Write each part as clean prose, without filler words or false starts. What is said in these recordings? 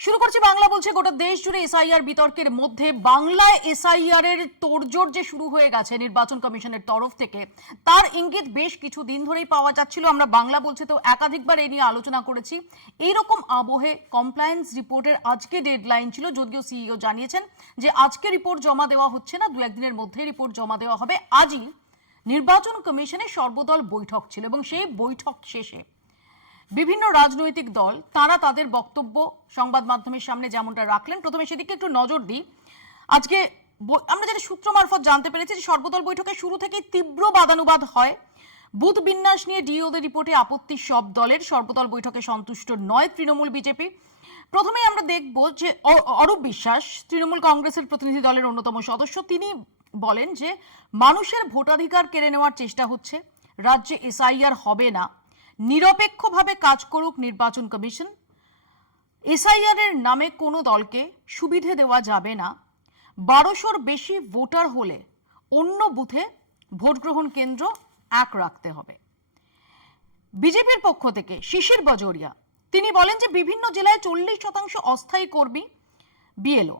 শুরু করছি বাংলা বলছে। গোটা দেশ জুড়ে এসআইআর বিতর্কের মধ্যে বাংলায় এসআইআর এর তোড়জোড় যে শুরু হয়ে গেছে নির্বাচন কমিশনের তরফ থেকে, তার ইঙ্গিত বেশ কিছু দিন ধরেই পাওয়া যাচ্ছিল। আমরা বাংলা বলছে তো একাধিকবার এই নিয়ে আলোচনা করেছি। এইরকম আবহে কমপ্লায়েন্স রিপোর্টের আজকে ডেডলাইন ছিল, যদিও সিইও জানিয়েছেন যে আজকে রিপোর্ট জমা দেওয়া হচ্ছে না, দু একদিনের মধ্যে রিপোর্ট জমা দেওয়া হবে। আজই নির্বাচন কমিশনের সর্বদল বৈঠক ছিল এবং সেই বৈঠক শেষে বিভিন্ন রাজনৈতিক দল তারা তাদের বক্তব্য সংবাদ মাধ্যমের সামনে যেমনটা রাখলেন। প্রথমে সেদিকে একটু নজর দিই। আজকে আমরা যেটা সূত্র মারফত জানতে পেরেছি যে সর্বদল বৈঠকে শুরু থেকেই তীব্র বাদানুবাদ হয়। বুথ বিন্যাস নিয়ে ডিওদের রিপোর্টে আপত্তি সব দলের, সর্বদল বৈঠকে সন্তুষ্ট নয় তৃণমূল বিজেপি। প্রথমেই আমরা দেখব যে অরূপ বিশ্বাস, তৃণমূল কংগ্রেসের প্রতিনিধি দলের অন্যতম সদস্য, তিনি বলেন যে মানুষের ভোটাধিকার কেড়ে নেওয়ার চেষ্টা হচ্ছে, রাজ্যে এসআইআর হবে না, নিরপেক্ষভাবে কাজ করুক নির্বাচন কমিশন, এসআইআর এর নামে কোনো দলকে সুবিধে দেওয়া যাবে না, 1200-র বেশি ভোটার হলে অন্য বুথে ভোট গ্রহণ কেন্দ্র এক রাখতে হবে। বিজেপির পক্ষ থেকে শিশির বাজোরিয়া তিনি বলেন যে বিভিন্ন জেলায় 40% অস্থায়ী কর্মী বিএলও,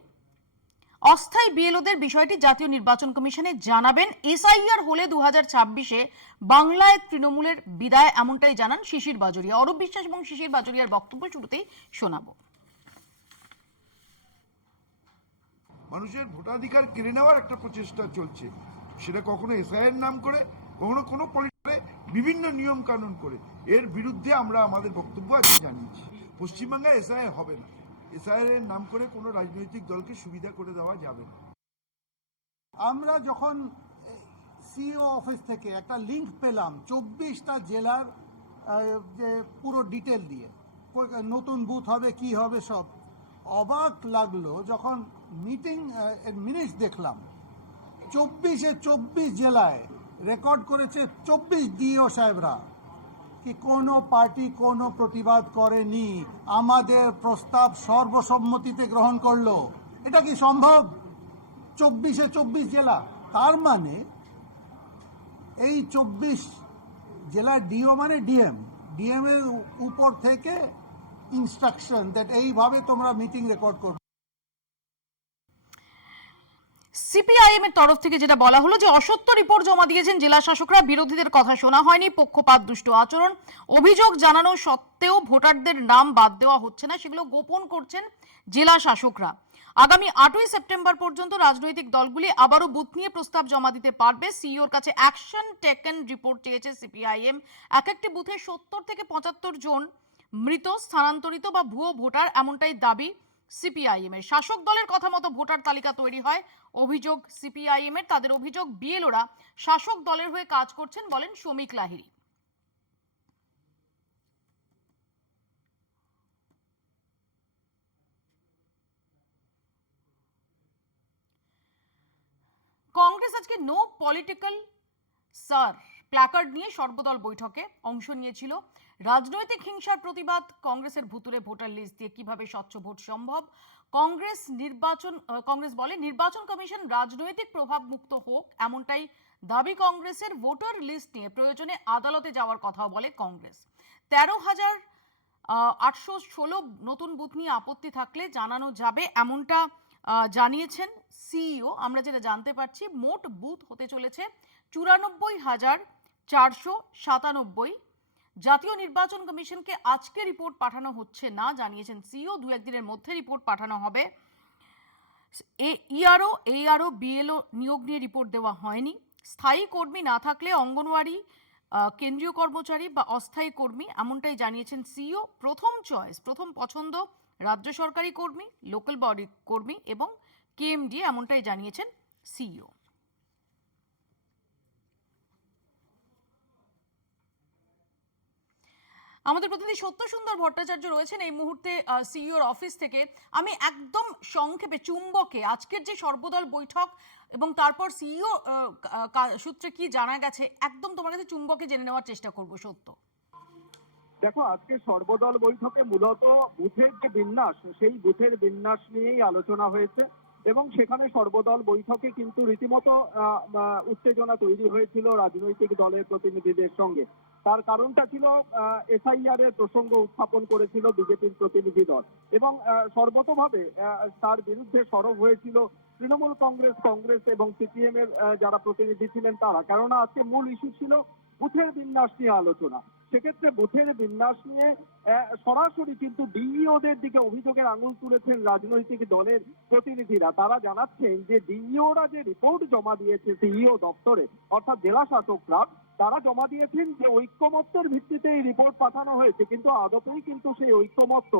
অস্থায়ী বিএলওদের বিষয়টি জাতীয় নির্বাচন কমিশনে জানাবেন। এসআইআর হলে 2026-এ বাংলায় তৃণমূলের বিদায়, এমনটাই জানান শিশির বাজোরিয়া। অরূপ বিশ্বাস এবং শিশির বাজোরিয়ার বক্তব্য শুরুতেই শোনাবো। মানুষের ভোটাধিকার কেড়ে নেওয়ার একটা প্রচেষ্টা চলছে, সেটা কখনো এসআইআর নাম করে, কখনো কোনো পলিটিক্যালে বিভিন্ন নিয়ম কানুন করে। এর বিরুদ্ধে আমরা আমাদের বক্তব্য আজকে জানিয়েছি। পশ্চিমবঙ্গে এসআইআর হবে না, এসআইআর এর নাম করে কোনো রাজনৈতিক দলকে সুবিধা করে দেওয়া যাবে না। আমরা যখন সিইও অফিস থেকে একটা লিঙ্ক পেলাম 24টা জেলার যে পুরো ডিটেল দিয়ে, নতুন বুথ হবে কি হবে সব, অবাক লাগলো যখন মিটিং মিনিটস দেখলাম। 24 জেলায় রেকর্ড করেছে 24 ডিও সাহেবরা, কি কোনো পার্টি কোনো প্রতিবাদ করেনি, আমাদের প্রস্তাব সর্বসম্মতিতে গ্রহণ করলো। এটা কি সম্ভব? 24 জেলা, তার মানে এই 24 জেলার ডিও মানে ডিএম এর উপর থেকে ইনস্ট্রাকশন দ্যাট এইভাবে তোমরা মিটিং রেকর্ড করবে। সিপিআইএম এর তরফ থেকে যেটা বলা হলো যে অসত্য রিপোর্ট জমা দিয়েছেন জেলা শাসকরা, বিরোধীদের কথা শোনা হয়নি, পক্ষপাত দুষ্ট আচরণ, অভিযোগ জানানো সত্ত্বেও ভোটারদের নাম বাদ দেওয়া হচ্ছে না, সেগুলো গোপন করছেন জেলা শাসকরা। আগামী 8ই সেপ্টেম্বর পর্যন্ত রাজনৈতিক দলগুলি আবারও বুথ নিয়ে প্রস্তাব জমা দিতে পারবে। সিইওর কাছে অ্যাকশন টেকেন রিপোর্ট চেয়েছে সিপিআইএম। এক একটি বুথে 70 থেকে 75 জন মৃত, স্থানান্তরিত বা ভুয়ো ভোটার, এমনটাই দাবি সিপিআইএম এর। শাসক দলের কথা মতো ভোটার তালিকা তৈরি হয়, অভিযোগ সিপিআইএম এর। তাদের অভিযোগ বিএলওরা শাসক দলের হয়ে কাজ করছেন, বলেন শ্রমিক লাহিড়ী। কংগ্রেস আজকে নো পলিটিক্যাল স্যার প্ল্যাকার্ড নিয়ে সর্বদল বৈঠকে অংশ নিয়েছিল। রাজনৈতিক হিংসার প্রতিবাদ, কংগ্রেসের ভুতুরে ভোটার লিস্ট দিয়ে কিভাবে স্বচ্ছ ভোট সম্ভব। কংগ্রেস বলে নির্বাচন কমিশন রাজনৈতিক প্রভাব মুক্ত হোক, এমনটাই দাবি কংগ্রেসের। ভোটার লিস্ট নিয়ে প্রয়োজনে আদালতে যাওয়ার কথাও বলে কংগ্রেস। 13,816 নতুন বুথ নিয়ে আপত্তি থাকলে জানানো যাবে, এমনটা জানিয়েছেন সিইও। আমরা যেটা জানতে পারছি মোট বুথ হতে চলেছে 94,497। জাতীয় নির্বাচন কমিশনকে আজকে রিপোর্ট পাঠানো হচ্ছে না, জানিয়েছেন সিইও। দু একদিনের মধ্যে রিপোর্ট পাঠানো হবে। এআরও বিএলও নিয়োগ নিয়ে রিপোর্ট দেওয়া হয়নি। স্থায়ী কর্মী না থাকলে অঙ্গনওয়াড়ি কেন্দ্রীয় কর্মচারী বা অস্থায়ী কর্মী, এমনটাই জানিয়েছেন সিইও। প্রথম চয়েস, প্রথম পছন্দ রাজ্য সরকারি কর্মী, লোকাল বডি কর্মী এবং কেএমডি, এমনটাই জানিয়েছেন সিইও। আমাদের প্রতিনিধি সত্য সুন্দর ভট্টাচার্য রয়েছেন এই মুহূর্তে সিইওর অফিস থেকে। আমি একদম সংক্ষেপে চুম্বকে আজকের যে সর্বদল বৈঠক এবং তারপর সিইও সূত্রে কি জানা গেছে একদম তোমার কাছে চুম্বকে জেনে নেওয়ার চেষ্টা করব। সত্য, দেখো, আজকে সর্বদল বৈঠকে মূলত বুথের যে বিন্যাস, সেই বুথের বিন্যাস নিয়েই আলোচনা হয়েছে এবং সেখানে সর্বদল বৈঠকে কিন্তু রীতিমতো উত্তেজনা তৈরি হয়েছিল রাজনৈতিক দলের প্রতিনিধিদের সঙ্গে। তার কারণটা ছিল এসআইআর এর প্রসঙ্গ উত্থাপন করেছিল বিজেপির প্রতিনিধি দল এবং সর্বতভাবে তার বিরুদ্ধে সরব হয়েছিল তৃণমূল কংগ্রেস এবং সিপিএম এর যারা প্রতিনিধি ছিলেন তারা। কেননা আজকে মূল ইস্যু ছিল বুথের বিন্যাস নিয়ে আলোচনা। সেক্ষেত্রে বুথের বিন্যাস নিয়ে সরাসরি কিন্তু ডিইওদের দিকে অভিযোগের আঙুল তুলেছেন রাজনৈতিক দলের প্রতিনিধিরা। তারা জানাচ্ছেন যে ডিইওরা যে রিপোর্ট জমা দিয়েছে সিইও দপ্তরে, অর্থাৎ জেলা শাসকরা তারা জমা দিয়েছেন যে ঐক্যমত্যের ভিত্তিতে এই রিপোর্ট পাঠানো হয়েছে, কিন্তু আদতেই কিন্তু সেই ঐক্যমত্য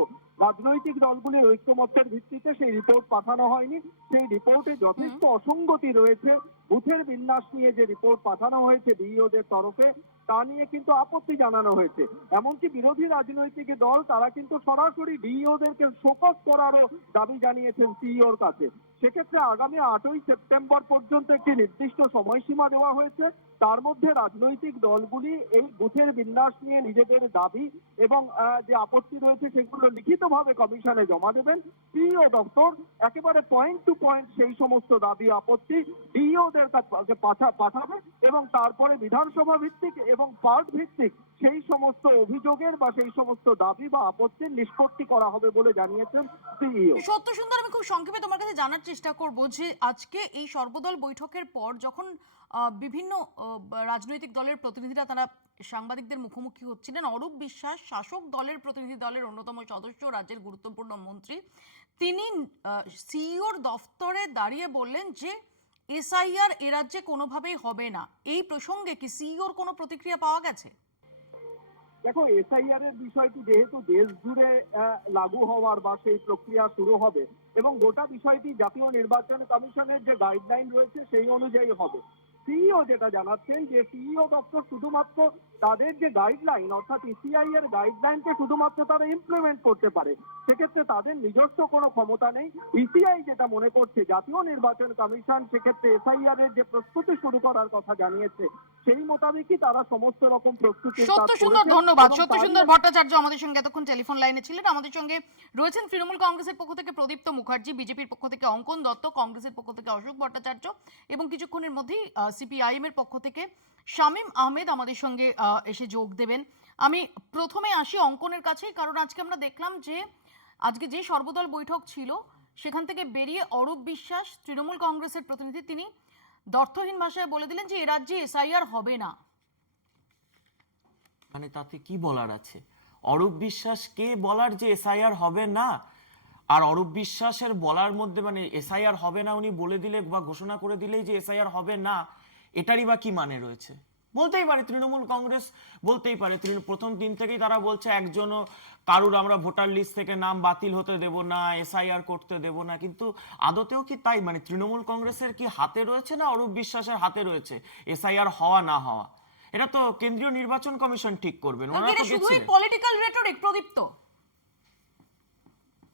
রাজনৈতিক দলগুলির ঐক্যমত্যের ভিত্তিতে সেই রিপোর্ট পাঠানো হয়নি। সেই রিপোর্টে যথেষ্ট অসঙ্গতি রয়েছে। বুথের বিন্যাস নিয়ে যে রিপোর্ট পাঠানো হয়েছে ডিইওদের তরফে তা নিয়ে কিন্তু আপত্তি জানানো হয়েছে। এমনকি বিরোধী রাজনৈতিক দল তারা কিন্তু সরাসরি ডিইওদেরকে শোকজ করারও দাবি জানিয়েছেন সিইওর কাছে। সেক্ষেত্রে আগামী 8ই সেপ্টেম্বর পর্যন্ত একটি নির্দিষ্ট সময়সীমা দেওয়া হয়েছে। তার মধ্যে রাজনৈতিক দলগুলি এই বুথের বিন্যাস নিয়ে নিজেদের দাবি এবং যে আপত্তি রয়েছে সেগুলো লিখিতভাবে কমিশনে জমা দেবেন। সিইও দপ্তর একেবারে পয়েন্ট টু পয়েন্ট সেই সমস্ত দাবি আপত্তি ডিইওদের কাছে পাঠাবে এবং তারপরে বিধানসভা ভিত্তিক এবং পার্ট ভিত্তিক সেই সমস্ত অভিযোগের বা সেই সমস্ত দাবি বা আপত্তির নিষ্পত্তি করা হবে বলে জানিয়েছেন সিইও। সত্য সুন্দর, আমি খুব সংক্ষেপে তোমার কাছে জানার চেষ্টা করব যে আজকে এই সর্বদল বৈঠকের পর যখন বিভিন্ন রাজনৈতিক দলের প্রতিনিধিরা তারা সাংবাদিকদের মুখোমুখি হচ্ছিলেন, অরূপ বিশ্বাস শাসক দলের প্রতিনিধি দলের অন্যতম সদস্য, রাজ্যের গুরুত্বপূর্ণ মন্ত্রী, তিনি সিইওর দফতরে দাঁড়িয়ে বললেন যে এসআইআর এ রাজ্যে কোনোভাবেই হবে না। এই প্রসঙ্গে কি সিইওর কোনো প্রতিক্রিয়া পাওয়া গেছে? দেখো, এসআইআর এর বিষয়টি যেহেতু দেশ জুড়ে লাগু হওয়ার বা সেই প্রক্রিয়া শুরু হবে এবং গোটা বিষয়টি জাতীয় নির্বাচন কমিশনের যে গাইডলাইন রয়েছে সেই অনুযায়ী হবে। সিইও যেটা জানাচ্ছেন যে সিইও দপ্তর শুধুমাত্র তাদের যে গাইডলাইন অর্থাৎ ইসিআই এর গাইডলাইনকে শুধুমাত্র তারা ইমপ্লিমেন্ট করতে পারে। সেক্ষেত্রে তাদের নিজস্ব কোনো ক্ষমতা নেই। ইসিআই যেটা মনে করছে জাতীয় নির্বাচন কমিশন সেক্ষেত্রে এসআইআর এর যে প্রস্তুতি শুরু করার কথা জানিয়েছে সেই মোতাবেকই তারা সমস্ত রকম প্রস্তুতি। সত্য সুন্দর, ধন্যবাদ। সত্য সুন্দর ভট্টাচার্য আমাদের সঙ্গে এতক্ষণ টেলিফোন লাইনে ছিলেন। আমাদের সঙ্গে রয়েছেন তৃণমূল কংগ্রেসের পক্ষ থেকে প্রদীপ্ত মুখার্জি, বিজেপির পক্ষ থেকে অঙ্কন দত্ত, কংগ্রেসের পক্ষ থেকে অশোক ভট্টাচার্য এবং কিছুক্ষণের মধ্যেই সিপিআইএম এর পক্ষ থেকে শামীম আহমেদ আমাদের সঙ্গে এসে যোগ দেবেন। আমি প্রথমে আসি অঙ্কনের কাছেই, কারণ আজকে আমরা দেখলাম যে আজকে যে সর্বদল বৈঠক ছিল সেখান থেকে বেরিয়ে অরূপ বিশ্বাস তৃণমূল কংগ্রেসের প্রতিনিধি, তিনি দর্থহীন ভাষায় বলে দিলেন যে এ রাজ্যে এসআইআর হবে না। মানে তাতে কি বলার আছে? অরূপ বিশ্বাস কে বলার যে এসআইআর হবে না? আর অরূপ বিশ্বাসের বলার মধ্যে মানে এসআইআর হবে না উনি বলে দিলে বা ঘোষণা করে দিলেই যে এসআইআর হবে না, এটারই বা কি মানে রয়েছে? বলতেই পারে তৃণমূল কংগ্রেস, বলতেই পারে প্রথম দিন থেকেই তারা বলছে একজনও কারুর আমরা ভোটার লিস্ট থেকে নাম বাতিল হতে দেব না, এসআইআর করতে দেব না, কিন্তু আদতেও কি তাই? মানে তৃণমূল কংগ্রেসের কি হাতে রয়েছে না অরূপ বিশ্বাসের হাতে রয়েছে এসআইআর হওয়া না হওয়া? এটা তো কেন্দ্রীয় নির্বাচন কমিশন ঠিক করবেন। ওনারা তো শুধুই গেছিলেন। পলিটিক্যাল রেটরিক প্রদীপ্ত।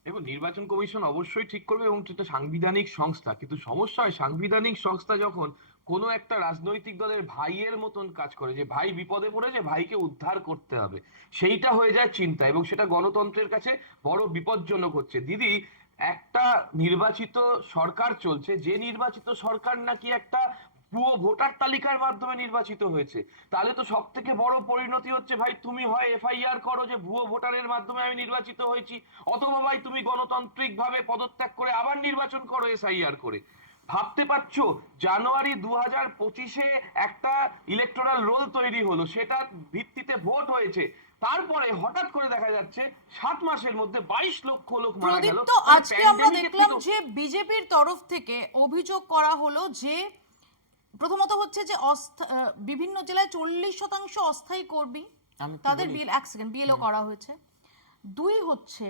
এবং নির্বাচন কমিশন অবশ্যই ঠিক করবে এবং সেটা সাংবিধানিক সংস্থা, কিন্তু সমস্যা হয় সাংবিধানিক সংস্থা যখন কোনো একটা রাজনৈতিক দলের ভাইয়ের মতন কাজ করে, যে ভাই বিপদে পড়েছে ভাইকে উদ্ধার করতে হবে, সেইটা হয়ে যায় চিন্তা এবং সেটা গণতন্ত্রের কাছে বড় বিপজ্জনক হচ্ছে। দিদি, একটা নির্বাচিত সরকার চলছে, যে নির্বাচিত সরকার নাকি একটা ভুয়ো ভোটার তালিকার মাধ্যমে নির্বাচিত হয়েছে, তাহলে তো সব থেকে বড় পরিণতি হচ্ছে ভাই তুমি হয় এফআইআর করো যে ভুয়ো ভোটারের মাধ্যমে আমি নির্বাচিত হয়েছি, অথবা ভাই তুমি গণতান্ত্রিক ভাবে পদত্যাগ করে আবার নির্বাচন করো এসআইআর করে। ভাবতে পারছো জানুয়ারি 2025-এ একটা ইলেকটোরাল রোল তৈরি হলো, সেটা ভিত্তিতে ভোট হয়েছে, তারপরে হঠাৎ করে দেখা যাচ্ছে 7 মাসের মধ্যে 22 লক্ষ লোক মারা গেল। প্রদীপ্ত, আজকে আমরা দেখলাম যে বিজেপির তরফ থেকে অভিযোগ করা হলো যে প্রথমত হচ্ছে যে বিভিন্ন জেলায় 40% অস্থায়ী কর্মী তাদের বিএলও করা হয়েছে। 2 হচ্ছে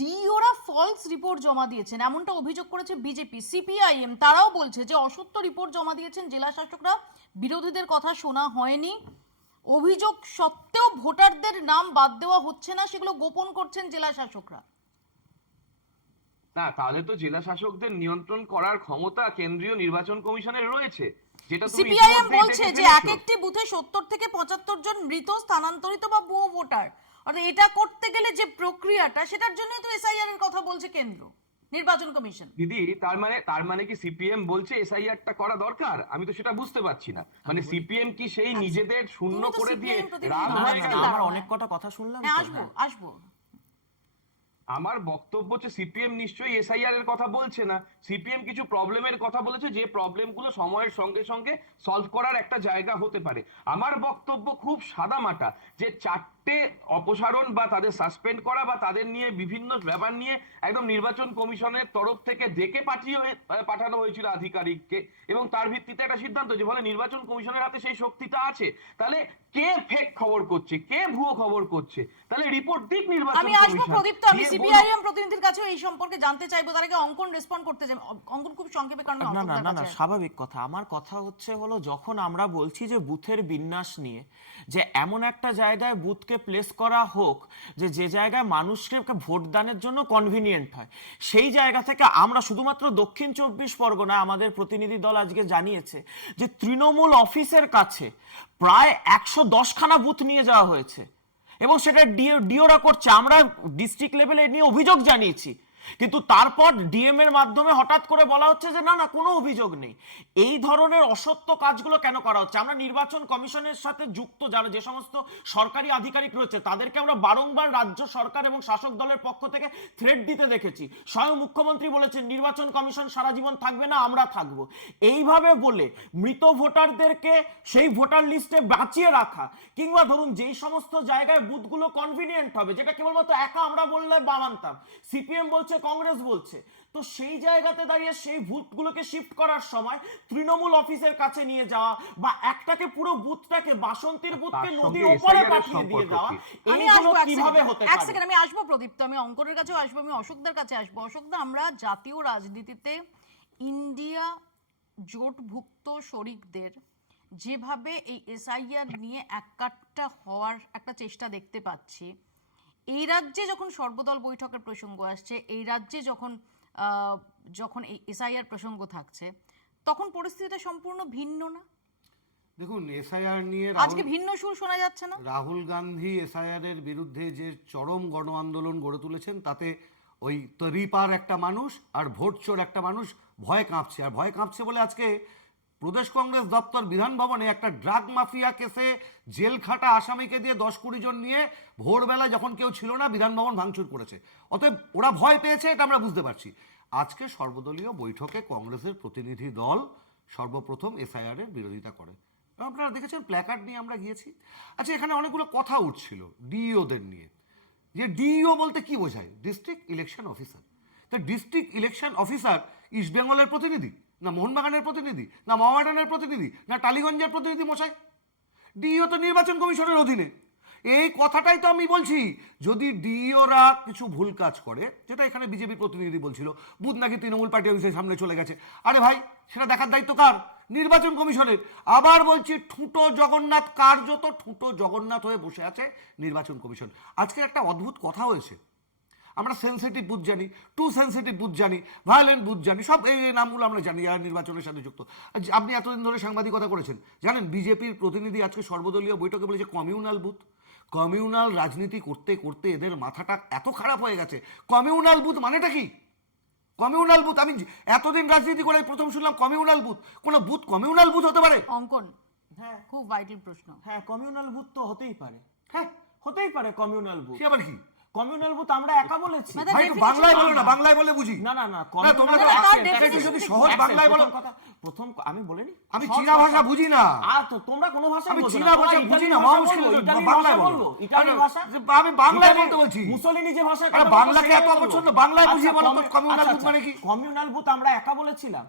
ডিওরা ফলস রিপোর্ট জমা দিয়েছেন, এমনটা অভিযোগ করেছে বিজেপি। সিপিআইএম তারাও বলছে যে অসত্য রিপোর্ট জমা দিয়েছেন জেলা শাসকরা, বিরোধীদের কথা শোনা হয়নি, অভিযোগ সত্ত্বেও ভোটারদের নাম বাদ দেওয়া হচ্ছে না, সেগুলো গোপন করছেন জেলা শাসকরা। না, তাহলে তো জেলা শাসকদের নিয়ন্ত্রণ করার ক্ষমতা কেন্দ্রীয় নির্বাচন কমিশনের রয়েছে, যেটা তুমি সিপিআইএম বলছে যে এক একটি বুথে 70 থেকে 75 জন মৃত, স্থানান্তরিত বা ভুয়ো ভোটার। অর্থাৎ এটা করতে গেলে যে প্রক্রিয়াটা, সেটার জন্যই তো এসআইআর এর কথা বলছে কেন্দ্র। নির্বাচন কমিশন। দিদি, তার মানে কি সিপিএম বলছে এসআইআরটা করা দরকার? আমি তো সেটা বুঝতে পারছি না। মানে সিপিএম কি সেই নিজেদের শূন্য তুমি তো করে দিয়ে CPIM প্রতিনিধি রাগ নও, হয়ে আজকে গেল? দাঁড়াও। আমার অনেক কটা কথা শুনলাম হ্যাঁ, তো, আসবো হ্যাঁ। আসবো। আমার বক্তব্য হচ্ছে সিপিএম নিশ্চয়ই এসআইআর এর কথা বলছে না। সিপিএম কিছু প্রবলেমের কথা বলেছে, যে প্রবলেমগুলো সময়ের সঙ্গে সঙ্গে সলভ করার একটা জায়গা হতে পারে। আমার বক্তব্য খুব সাদামাটা, যে 4টে অপসারণ বা তাদের সাসপেন্ড করা বা তাদের নিয়ে বিভিন্ন ব্যাপার নিয়ে একদম নির্বাচন কমিশনের তরফ থেকে ডেকে পাঠানো হয়েছিল আধিকারিককে, এবং তার ভিত্তিতে একটা সিদ্ধান্ত, যে ফলে নির্বাচন কমিশনের হাতে সেই শক্তিটা আছে। তাহলে কে ফেক খবর করছে, কে ভুয়ো খবর করছে, তাহলে রিপোর্ট দিক নির্বাচন আমি আসবো কমিশন। প্রদীপ্ত, আমি দিয়ে সিপিআইএম প্রতিনিধির কাছেও এই সম্পর্কে জানতে চাইবো। তার আগে অঙ্কন রেসপন্ড করতে চাই। অঙ্কন খুব সংক্ষেপে, কারণ না না অঙ্কনদার না না, কাছে আসবো। স্বাভাবিক কথা। আমার কথা হলো যখন আমরা বলছি যে বুথের বিন্যাস নিয়ে, যে এমন একটা জায়গায় বুথকে প্লেস করা হোক যে জায়গায় মানুষকে ভোটদানের জন্য কনভিনিয়েন্ট হয়, সেই জায়গা থেকে আমরা শুধুমাত্র দক্ষিণ 24 পরগনা, আমাদের প্রতিনিধি দল আজকে জানিয়েছে যে তৃণমূল অফিসের কাছে প্রায় 110খানা বুথ নিয়ে যাওয়া হয়েছে, এবং সেটা ডিওরা করছে। আমরা ডিস্ট্রিক্ট লেভেলে নিয়ে অভিযোগ জানিয়েছি, কিন্তু তারপর ডিএম এর মাধ্যমে হঠাৎ করে বলা হচ্ছে যে না না, কোনো অভিযোগ নেই। এই ধরনের অসত্য কাজগুলো কেন করা হচ্ছে? আমরা নির্বাচন কমিশনের সাথে যুক্ত যারা যে সমস্ত সরকারি আধিকারিক রয়েছে, তাদেরকে আমরা বারংবার রাজ্য সরকার এবং শাসক দলের পক্ষ থেকে থ্রেট দিতে দেখেছি। স্বয়ং মুখ্যমন্ত্রী বলেছেন নির্বাচন কমিশন সারা জীবন থাকবে না, আমরা থাকবো। এইভাবে বলে মৃত ভোটারদেরকে সেই ভোটার লিস্টে বাঁচিয়ে রাখা, কিংবা ধরুন যেই সমস্ত জায়গায় বুথগুলো কনভিনিয়েন্ট হবে, যেটা কেবলমাত্র একা আমরা বললে মানতাম, সিপিএম বলছে, কংগ্রেস বলছে, তো সেই জায়গাতে দাঁড়িয়ে সেই বুথগুলোকে শিফট করার সময় তৃণমূল অফিসের কাছে নিয়ে যাওয়া, বা একটাকে পুরো বুথটাকে বাসন্তীর বুথকে তার নদীর সঙ্গে ওপরে SIR এর পাঠিয়ে দিয়ে সম্পর্ক দেওয়া, কি? আমি এইগুলো আসবো, কিভাবে হতে এক পারে? সেকেন্ড, আমি আসবো প্রদীপ্ত, আমি অঙ্কনের কাছেও আসবো, আমি অশোকদার কাছে আসবো। অশোকদা, আমরা জাতীয় রাজনীতিতে ইন্ডিয়া জোটভুক্ত শরিকদের যেভাবে এই এসআইআর নিয়ে এককাট্টা হওয়ার একটা চেষ্টা দেখতে পাচ্ছি, এই রাজ্যে যখন সর্বদল বৈঠকের প্রসঙ্গ আসছে, এই রাজ্যে যখন এই এসআইআর প্রসঙ্গ থাকছে, তখন পরিস্থিতিটা সম্পূর্ণ ভিন্ন না? দেখুন, এসআইআর নিয়ে আজকে ভিন্ন সুর শোনা যাচ্ছে না? রাহুল গান্ধী এসআইআর এর বিরুদ্ধে যে চরম গণ আন্দোলন গড়ে তুলেছেন, তাতে ওই তরিপার একটা মানুষ আর ভোট চোর একটা মানুষ ভয় কাঁপছে। আর ভয় কাঁপছে বলে আজকে প্রদেশ কংগ্রেস দপ্তর বিধান ভবনে একটা ড্রাগ মাফিয়া কেসে জেল খাটা আসামিকে দিয়ে 10-20 জন নিয়ে ভোরবেলা যখন কেউ ছিল না বিধান ভবন ভাঙচুর করেছে। অতএব ওরা ভয় পেয়েছে, এটা আমরা বুঝতে পারছি। আজকে সর্বদলীয় বৈঠকে কংগ্রেসের প্রতিনিধি দল সর্বপ্রথম এসআইআর এর বিরোধিতা করে। আপনারা দেখেছেন প্ল্যাকার্ড নিয়ে আমরা গিয়েছি। আচ্ছা, এখানে অনেকগুলো কথা উঠছিল ডিইওদের নিয়ে, যে ডিইও বলতে কি বোঝায়? District election officer. তো ডিস্ট্রিক্ট ইলেকশন অফিসার ইস্ট বেঙ্গলের প্রতিনিধি, না মোহনবাগানের প্রতিনিধি, না মহামেডানের প্রতিনিধি, না টালিগঞ্জের প্রতিনিধি মশাই? ডিইও তো নির্বাচন কমিশনের অধীনে। এই কথাটাই তো আমি বলছি। যদি ডিইওরা কিছু ভুল কাজ করে, যেটা এখানে বিজেপি প্রতিনিধি বলছিল, বুথ নাকি তৃণমূল পার্টি অফিসের সামনে চলে গেছে, আরে ভাই, সেটা দেখার দায়িত্ব কার? নির্বাচন কমিশনের। আবার বলছি, ঠুঁটো জগন্নাথ, কার্যত ঠুঁটো জগন্নাথ হয়ে বসে আছে নির্বাচন কমিশন। আজকে একটা অদ্ভুত কথা হয়েছে। আমরা সেন্সিটিভ বুথ জানি, টু সেন্সিটিভ বুথ জানি, ভায়োলেন্ট বুথ জানি, সব এই নামগুলো আমরা জানি যারা নির্বাচনের সাথে যুক্ত। আপনি এতদিন ধরে সাংবাদিকতা করেছেন, জানেন বিজেপির প্রতিনিধি আজকে সর্বদলীয় বৈঠকে বলেছে কমিউনাল বুথ। কমিউনাল রাজনীতি করতে করতে এদের মাথাটা এত খারাপ হয়ে গেছে। কমিউনাল বুথ মানেটা কি? কমিউনাল বুথ, আমি এতদিন রাজনীতি করে প্রথম শুনলাম কমিউনাল বুথ। কোন বুথ কমিউনাল বুথ হতে পারে? অঙ্কন, হ্যাঁ, খুব ভাইটাল প্রশ্ন। হ্যাঁ, কমিউনাল বুথ তো হতেই পারে। হ্যাঁ, হতেই পারে কমিউনাল বুথ। সে আবার কি? কমিউনাল বুথ আমরা একা বলেছি। মানে ভাই, একটু বাংলায় বলো না, বাংলায় বলে বুঝি। না না না, তোমরা তো তার একটু definition যদি কি? সহজ বাংলায় বলো। প্রথম আমি বলিনি, আমি চীনা ভাষা বুঝি না। তো তোমরা কোনো ভাষা আমি বোঝো না, চীনা ভাষা তোমরা বুঝি ইতালি না, ভাষা মুশকিল, বলবো, ইতালি বাংলায় ভাষা বলবো। বলবো, ইতালি ভাষা। আমি বাংলায় ইতালি- বলতে বলছি। মুসলিনি যে ভাষা আরে বাংলাকে এত অপছন্দ, বাংলায় বুঝিয়ে বলো তো কমিউনাল বুথ মানে কি? কমিউনাল বুথ আমরা একা বলেছিলাম।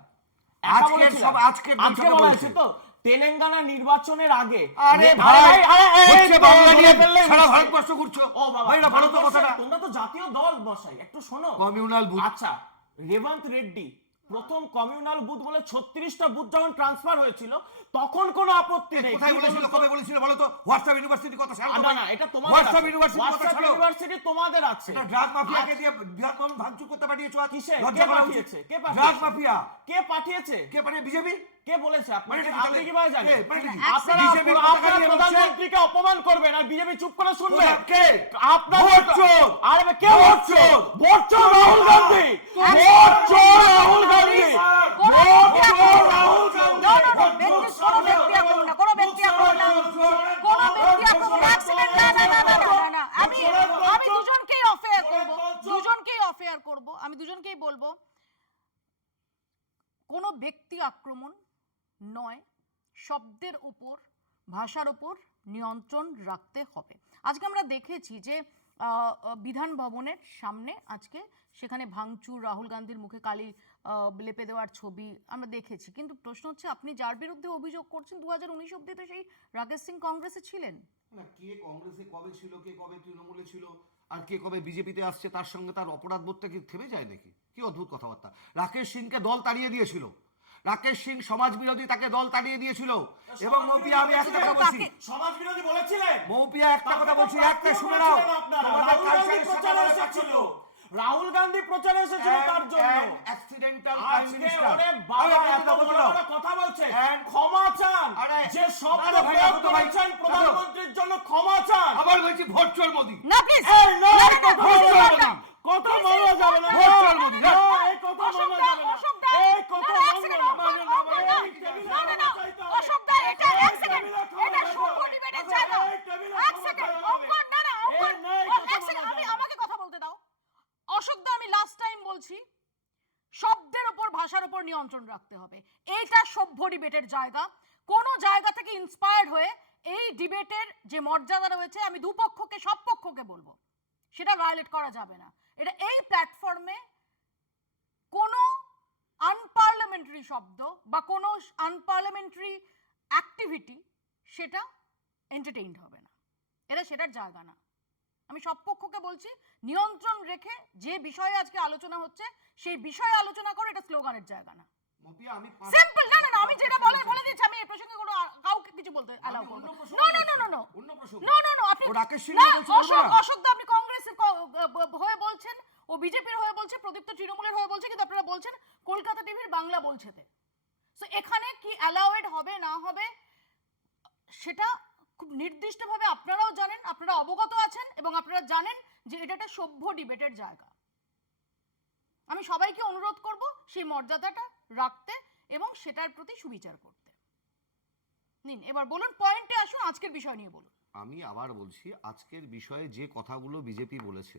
আজকের আজকে বলা হয়েছে তো তেলেঙ্গানা নির্বাচনের আগে। আরে ভাই, হচ্ছে বাংলা নিয়ে ফেললেই সারা বুঝছি। ভারতবর্ষ ঘুরছো। ও বাবা, ভাই, এটা বলো তো কথাটা। তোমরা তো জাতীয় দল বসাই, একটু শোনো। Communal booth. আচ্ছা, রেবন্ত রেড্ডি প্রথম কমিউনাল বুথ বলে 36টা বুথ যখন ট্রান্সফার হয়েছিল, তখন কোনো আপত্তি নেই। কোথায় বলেছিল, কবে বলেছিল বলো তো? হোয়াটসঅ্যাপ ইউনিভার্সিটি কথা ছাড়ো। না না, এটা তোমাদের হোয়াটসঅ্যাপ আছে। ইউনিভার্সিটি কথা হোয়াটসঅ্যাপ ছাড়ো। ইউনিভার্সিটি তোমাদের আছে। এটা ড্রাগ মাফিয়াকে দিয়ে বিহার ভবন ভাঙচুর করতে পাঠিয়েছো আজ। কিসে? লজ্জা কে করা পাঠিয়েছে? উচিত। কে পাঠিয়েছে? Drug mafia. কে পাঠিয়েছে? কে পাঠিয়ে? বিজেপি। কে বলেছে? মানে আপনাকে কি আপনি তাহলে? কিভাবে জানেন? কে? মানে কি? আপনারা বিজেপির আপনারা পতাকা নিয়ে বলছে? প্রধানমন্ত্রীকে অপমান করবেন আর বিজেপি চুপ করে শুনবে? কে? আপনার ভোট চোর। আরে কে ভোট চোর? ভোট চোর রাহুল গান্ধী, ভোট চোর রাহুল গান্ধী, ভোট চোর রাহুল গান্ধী। আমি দুজনকেই বলবো কোনো ব্যক্তি আক্রমণ নয়, শব্দের উপর, ভাষার উপর নিয়ন্ত্রণ রাখতে হবে। আজকে আমরা দেখেছি যে বিধান ভবনের সামনে আজকে সেখানে ভাঙচুর, রাহুল গান্ধীর মুখে কালি লেপে দেওয়ার ছবি আমরা দেখেছি, কিন্তু প্রশ্ন হচ্ছে আপনি যার বিরুদ্ধে অভিযোগ করছেন 2019 অব্দি তো সেই রাকেশ সিং কংগ্রেসে ছিলেন না, কে কংগ্রেসে কবে ছিল, কে কবে তৃণমূলে ছিল, আর কে কবে বিজেপিতে আসছে, তার সঙ্গে তার অপরাধ বোধটা কি থেমে যায় নাকি? কি অদ্ভুত কথাবার্তা। রাকেশ সিংকে দল তাড়িয়ে দিয়েছিল, রাকেশ সিং সমাজ বিরোধী, তাকে দল তাড়িয়ে দিয়েছিল। এবং মৌপিয়া, আমি একটা কথা বলছি, সমাজ বিরোধী বলেছিলেন মৌপিয়া একটা কথা বলছি, একটা শুনে নাও। তোমাদের কালচারের প্রচারে এসেছিল, রাহুল গান্ধী প্রচারে এসেছিল তার জন্য। অ্যাক্সিডেন্টাল প্রাইম আজকে মিনিস্টার অনেক বাবা এত বড় বড় কথা বলছে, ক্ষমা চান, যে শব্দ প্রয়োগ করেছেন প্রধানমন্ত্রীর জন্য ক্ষমা চান। আবার বলছি ভোট চোর মোদি, না প্লিজ এই না, এই কথা ভোট চোর বলা মোদি, কথা বলা যাবে না, ভোট চোর মোদি, না, এই কথা বলা যাবে না, এই কথা বলবো না, শব্দের উপর, ভাষার উপর নিয়ন্ত্রণ রাখতে হবে। এইটা সভ্য ডিবেটের জায়গা। কোন জায়গা থেকে ইন্সপায়ার্ড হয়ে এই ডিবেটের যে মর্যাদা রয়েছে, আমি দুপক্ষকে, সব পক্ষকে বলবো, সেটা ভায়োলেট করা যাবে না। এটা এই প্ল্যাটফর্মে কোনো আনপার্লামেন্টারি শব্দ বা কোনো আনপার্লামেন্টারি অ্যাক্টিভিটি সেটা এন্টারটেইনড হবে না, এটা সেটার জায়গা না। আমি সব পক্ষকে বলছি, নিয়ন্ত্রণ রেখে যে বিষয়ে আজকে আলোচনা হচ্ছে সেই বিষয়ে আলোচনা করে, এটা স্লোগানের জায়গা না। মৌপিয়া আমি সিম্পল। না না না, আমি যেটা বলে দিচ্ছি, আমি এই প্রসঙ্গে কোনো কাউকে কিছু বলতে অ্যালাউ করব না। No no no no no অন্য প্রশ্ন, নো নো নো, আপনি ও রাকেশ সিং না, বলছে বলবো না। অশোক দা আপনি কংগ্রেসের হয়ে বলছেন, ও বিজেপির হয়ে বলছে, প্রদীপ্ত তৃণমূলের হয়ে বলছে, কিন্তু আপনারা বলছেন কলকাতা টিভির বাংলা বলছেতে। সো এখানে কি অ্যালাউড হবে না হবে সেটা খুব নির্দিষ্টভাবে আপনারাও জানেন, আপনারা অবগত আছেন, এবং আপনারা জানেন যে এটা একটা সভ্য ডিবেটের জায়গা। আমি সবাইকে অনুরোধ করব সেই মর্যাদাটা রাখতে এবং সেটার প্রতি সুবিচার করতে। নিন, এবার বলুন, পয়েন্টে আসুন, আজকের বিষয় নিয়ে বলুন। আমি আবার বলছি, আজকের বিষয়ে যে কথাগুলো বিজেপি বলেছে,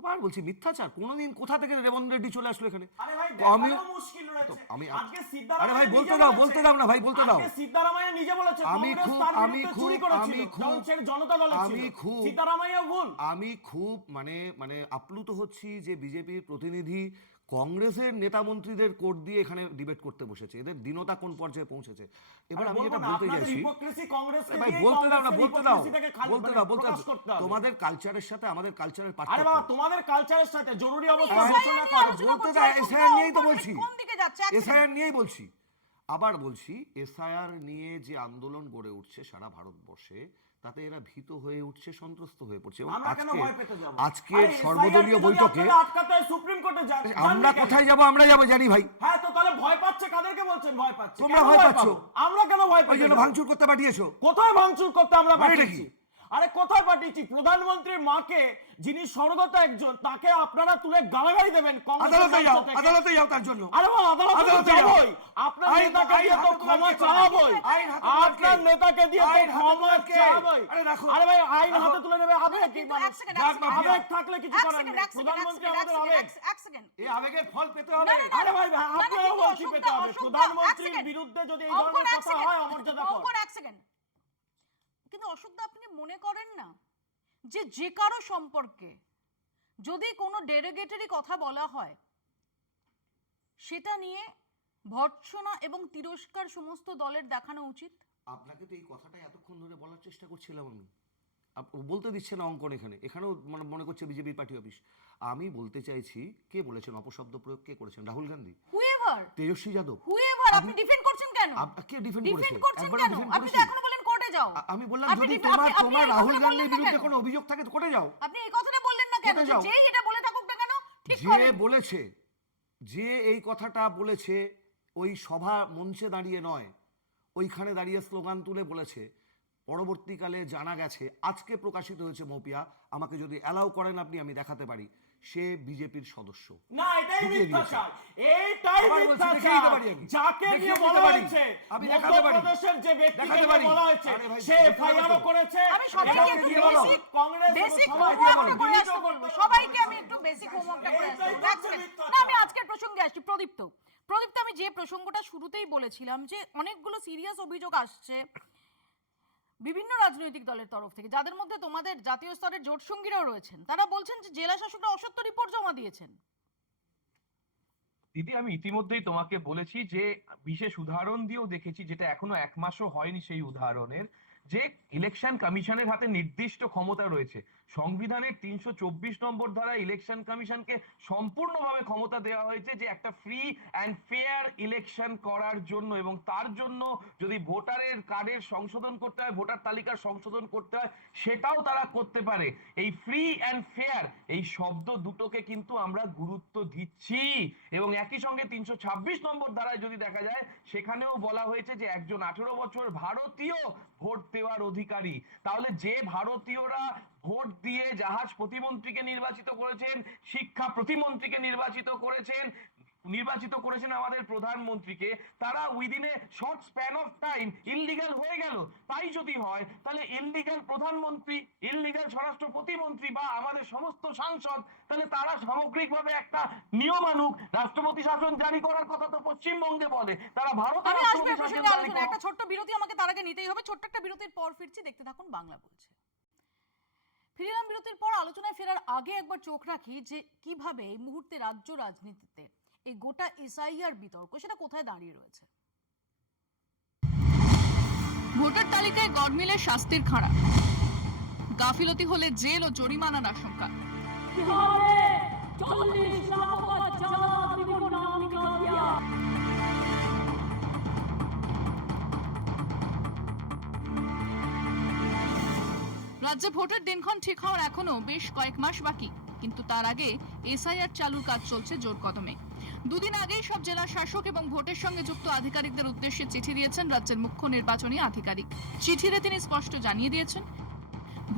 আবার বলছি মিথ্যাচার। কোনোদিন কোথা থেকে রেবন্ত রেড্ডি চলে আসলো এখানে? আরে ভাই, আমি দেখানো মুশকিল রয়েছে। আমি আজকে সিদ্ধারামাইয়া আরে ভাই নিজে বলতে দাও, বলেছে, বলতে দাও না ভাই, বলতে দাও। আজকে সিদ্ধারামাইয়া নিজে বলেছে কংগ্রেস তার বিরুদ্ধে চুরি করেছিল, কারণ সে জনতা দলে ছিল। সিদ্ধারামাইয়া ভুল। আমি খুব মানে আপ্লুত হচ্ছি যে বিজেপির প্রতিনিধি কংগ্রেসের নেতা মন্ত্রীদের কোর্ট দিয়ে এখানে ডিবেট করতে বসেছে। এদের দীনতা কোন পর্যায়ে পৌঁছেছে। এবার আমি যেটা বলতে চাইছি, ভাই বলতে দাও না, বলতে দাও, বলতে দাও, বলতে দাও। তোমাদের কালচারের সাথে আমাদের কালচারের আরে পার্থক্য। বাবা, তোমাদের কালচারের সাথে জরুরি অবস্থা এসআইআর ঘোষণা করে বলতে দাও, এসআইআর নিয়েই তো বলছি, কোন দিকে যাচ্ছে? এসআইআর নিয়েই বলছি। আবার বলছি, এসআইআর নিয়ে যে আন্দোলন গড়ে উঠছে সারা ভারতবর্ষে, তাতে এরা ভীত হয়ে উঠছে, সন্ত্রস্ত হয়ে পড়ছে। এবং আমরা কেন ভয় পেতে যাব? আজকের সর্বদলীয় বৈঠকে আটকাতে হয় সুপ্রিম কোর্টে যান। আমরা কোথায় যাব? আমরা যাব জানি ভাই। হ্যাঁ, তো তাহলে ভয় পাচ্ছে কাদেরকে বলছেন ভয় পাচ্ছে? তোমরা কেন ভয় পাচ্ছ? পাবো? আমরা কেন ভয় ওই পাচ্ছি? জন্য ভাঙচুর করতে পাঠিয়েছো। কোথায় ভাঙচুর করতে আমরা মানে পাঠিয়েছি? আরে কোথায় পাঠিয়েছি? প্রধানমন্ত্রীর মাকে, যিনি স্বর্গত একজন, তাকে আপনারা তুলে গালাগালি দেবেন আদালতে যাও, আদালতে যাও তার জন্য। আরে বাবা, আদালতে যাবই। আপনার আইন নেতাকে দিয়ে তো ক্ষমা চাওয়াবই, আপনার নেতাকে দিয়ে তো ক্ষমা চাওয়াবই। আরে ভাই, আইন হাতে তুলে নেবে আবেগ কি? আবেগ থাকলে কিছু করার নেই। প্রধানমন্ত্রী আমাদের আবেগ, এক সেকেন্ড। এই আবেগের ফল পেতে হবে। আরে ভাই, আপনারাও বলছি পেতে হবে। প্রধানমন্ত্রীর বিরুদ্ধে যদি এই ধরনের কথা হয়, অমর্যাদাকর। এক সেকেন্ড। কিন্তু অশোকদা, আপনি মনে করেন না যে কারো সম্পর্কে যদি কোনো ডেরোগেটরি কথা বলা হয়, সেটা নিয়ে ভর্ৎসনা এবং তিরস্কার সমস্ত দলের দেখানো উচিত? আপনাকে তো এই কথাটাই এতক্ষণ ধরে বলার চেষ্টা করছিলাম আমি। বলতে দিচ্ছে না অঙ্কন এখানে, এখানেও মনে করছে বিজেপির পার্টি অফিস। আমি বলতে চাইছি, কে বলেছেন অপশব্দ প্রয়োগ? কে করেছেন? রাহুল গান্ধী, হুএভার, তেজস্বী যাদব। হুএভার। আপনি ডিফেন্ড করছেন কেন? কে ডিফেন্ড করেছে? একবার একবার ডিফেন্ড ডিফেন্ড আপনি তো করেছে। এখনো বলেন কোর্টে যাও। আমি বললাম আপনি যদি আপনি- তোমার আপনি এই রাহুল কথাটা গান্ধীর বললেন না বিরুদ্ধে কেন? কোনো অভিযোগ থাকে তো কোর্টে যাও। আপনি এই কথাটা বললেন না কেন? কোর্টে যাও। যেই এটা বলে থাকুক না কেন, ঠিক যে করেন। বলেছে, যে এই কথাটা বলেছে, ওই সভা মঞ্চে দাঁড়িয়ে নয়, ওইখানে দাঁড়িয়ে স্লোগান তুলে বলেছে, পরবর্তীকালে জানা গেছে, আজকে প্রকাশিত হয়েছে মৌপিয়া, আমাকে যদি অ্যালাউ করেন আপনি, আমি দেখাতে পারি, সে বিজেপির সদস্য। না, এটাই ঢুকিয়ে মিথ্যাচার, দিয়েছে। এইটাই আবার বলছি, দেখিয়ে দিতে মিথ্যাচার। পারি আমি। যাকে দেখিয়ে নিয়ে দিতে বলা পারি। হয়েছে, আমি দেখাতে পারি। মধ্যপ্রদেশের যে ব্যক্তিকে দেখাতে নিয়ে পারি। বলা হয়েছে, আরে ভাই, সে দেখাতে এফআইআরও পারি। করেছে। আমি সবাইকে এবং একটু কি বলো? কংগ্রেস এবং বেসিক সবাইকে হোমওয়ার্কটা বলো। করে আসতে বলবো, সবাইকে আমি একটু বেসিক হোমওয়ার্কটা করে আসতে বলবো। এক সেকেন্ড। না, আমি আজকের প্রসঙ্গে আসছি। প্রদীপ্ত, আমি যে প্রসঙ্গটা শুরুতেই বলেছিলাম যে অনেকগুলো সিরিয়াস অভিযোগ আসছে বিভিন্ন রাজনৈতিক দলের তরফ থেকে, যাদের মধ্যে তোমাদের জাতীয় স্তরের জোট সঙ্গীরাও রয়েছেন। তারা বলছেন যে জেলা শাসকরা অসত্য রিপোর্ট জমা দিয়েছেন। দিদি, আমি ইতিমধ্যেই তোমাকে বলেছি যে বিশেষ উদাহরণ দিয়েও দেখেছি, যেটা এখনো 1 মাসও হয়নি সেই উদাহরণের, যে ইলেকশন কমিশনের হাতে নির্দিষ্ট ক্ষমতা রয়েছে। সংবিধানের 324 নম্বর ধারা ইলেকশন কমিশনকে সম্পূর্ণভাবে ক্ষমতা দেওয়া হয়েছে যে একটা ফ্রি অ্যান্ড ফেয়ার ইলেকশন করার জন্য, এবং তার জন্য যদি ভোটারের কার্ডের সংশোধন করতে হয়, ভোটার তালিকার সংশোধন করতে হয়, সেটাও তারা করতে পারে। এই ফ্রি অ্যান্ড ফেয়ার এই শব্দ দুটোকে কিন্তু আমরা গুরুত্ব দিচ্ছি, এবং একই সঙ্গে 326 নম্বর ধারায় যদি দেখা যায়, সেখানেও বলা হয়েছে যে একজন 18 বছর ভারতীয় ভোট দেওয়ার অধিকারী। তাহলে যে ভারতীয়রা ভোট দিয়ে জাহাজ প্রতিমন্ত্রীকে নির্বাচিত করেছেন, শিক্ষা প্রতিমন্ত্রীকে নির্বাচিত করেছেন আমাদের প্রধানমন্ত্রীকে, তারা within a short span of time illegal হয়ে গেল। তাই যদি হয়, তাহলে ইললিগাল প্রধানমন্ত্রী, ইললিগাল স্বরাষ্ট্র প্রতিমন্ত্রী বা আমাদের সমস্ত সাংসদ, তাহলে তারা সামগ্রিকভাবে একটা নিয়মানুগ রাষ্ট্রপতি শাসন জারি করার কথা তো পশ্চিমবঙ্গে বলে, তারা ভারতের আমি আসবো রাষ্ট্রপতি এই শাসন প্রসঙ্গে জারি আলোচনা। করে। একটা ছোট্ট বিরতি আমাকে তার আগে নিতেই হবে। ছোট্ট একটা বিরতির পর ফিরছি, দেখতে থাকুন বাংলা বলছে। ফিরলাম বিরতির পর। আলোচনায় ফেরার আগে একবার চোখ রাখি যে কিভাবে এই মুহূর্তে রাজ্য রাজনীতিতে এই গোটা এসআইআর বিতর্ক সেটা কোথায় দাঁড়িয়ে রয়েছে। ভোটার তালিকায় গড়মিলে শাস্তির খাঁড়া, গাফিলতি হলে জেল ও জরিমানার আশঙ্কা। রাজ্যে ভোটের দিনক্ষণ ঠিক হওয়ার এখনো বেশ কয়েক মাস বাকি, কিন্তু তার আগে এসআইআর চালুর কাজ চলছে জোর কদমে। দুদিন আগেই সব জেলা শাসক এবং ভোটের সঙ্গে যুক্ত আধিকারিকদের উদ্দেশ্যে চিঠি দিয়েছেন রাজ্যের মুখ্য নির্বাচনী আধিকারিক। চিঠিতে তিনি স্পষ্ট জানিয়ে দিয়েছেন,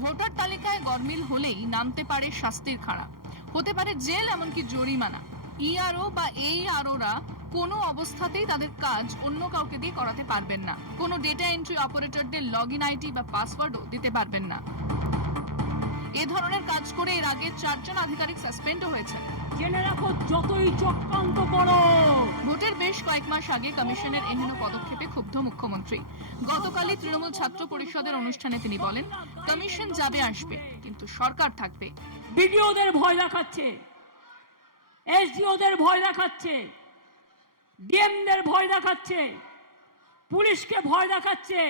ভোটার তালিকায় গড়মিল হলেই নামতে পারে শাস্তির খাঁড়া, হতে পারে জেল, এমনকি জরিমানা। ইআরও বা এইআরওরা কোনো অবস্থাতেই তাদের কাজ অন্য কাউকে দিয়ে করাতে পারবেন না। কোনো ডেটা এন্ট্রি অপারেটরদের লগইন আইডি বা পাসওয়ার্ডও দিতে পারবেন না। এ ধরনের কাজ করে এর আগে 4 জন আধিকারিক সাসপেন্ডও হয়েছে। জেনে রাখো, যতই চক্রান্ত করো। ভোটের বেশ কয়েক মাস আগে কমিশনের এহেন পদক্ষেপে ক্ষুব্ধ মুখ্যমন্ত্রী। গতকালই তৃণমূল ছাত্র পরিষদের অনুষ্ঠানে তিনি বলেন, কমিশন যাবে আসবে, কিন্তু সরকার থাকবে। বিডিওদের ভয় দেখাচ্ছে, এসডিওদের ভয় দেখাচ্ছে, ডিএমদের ভয় দেখাচ্ছে, পুলিশকে ভয় দেখাচ্ছে,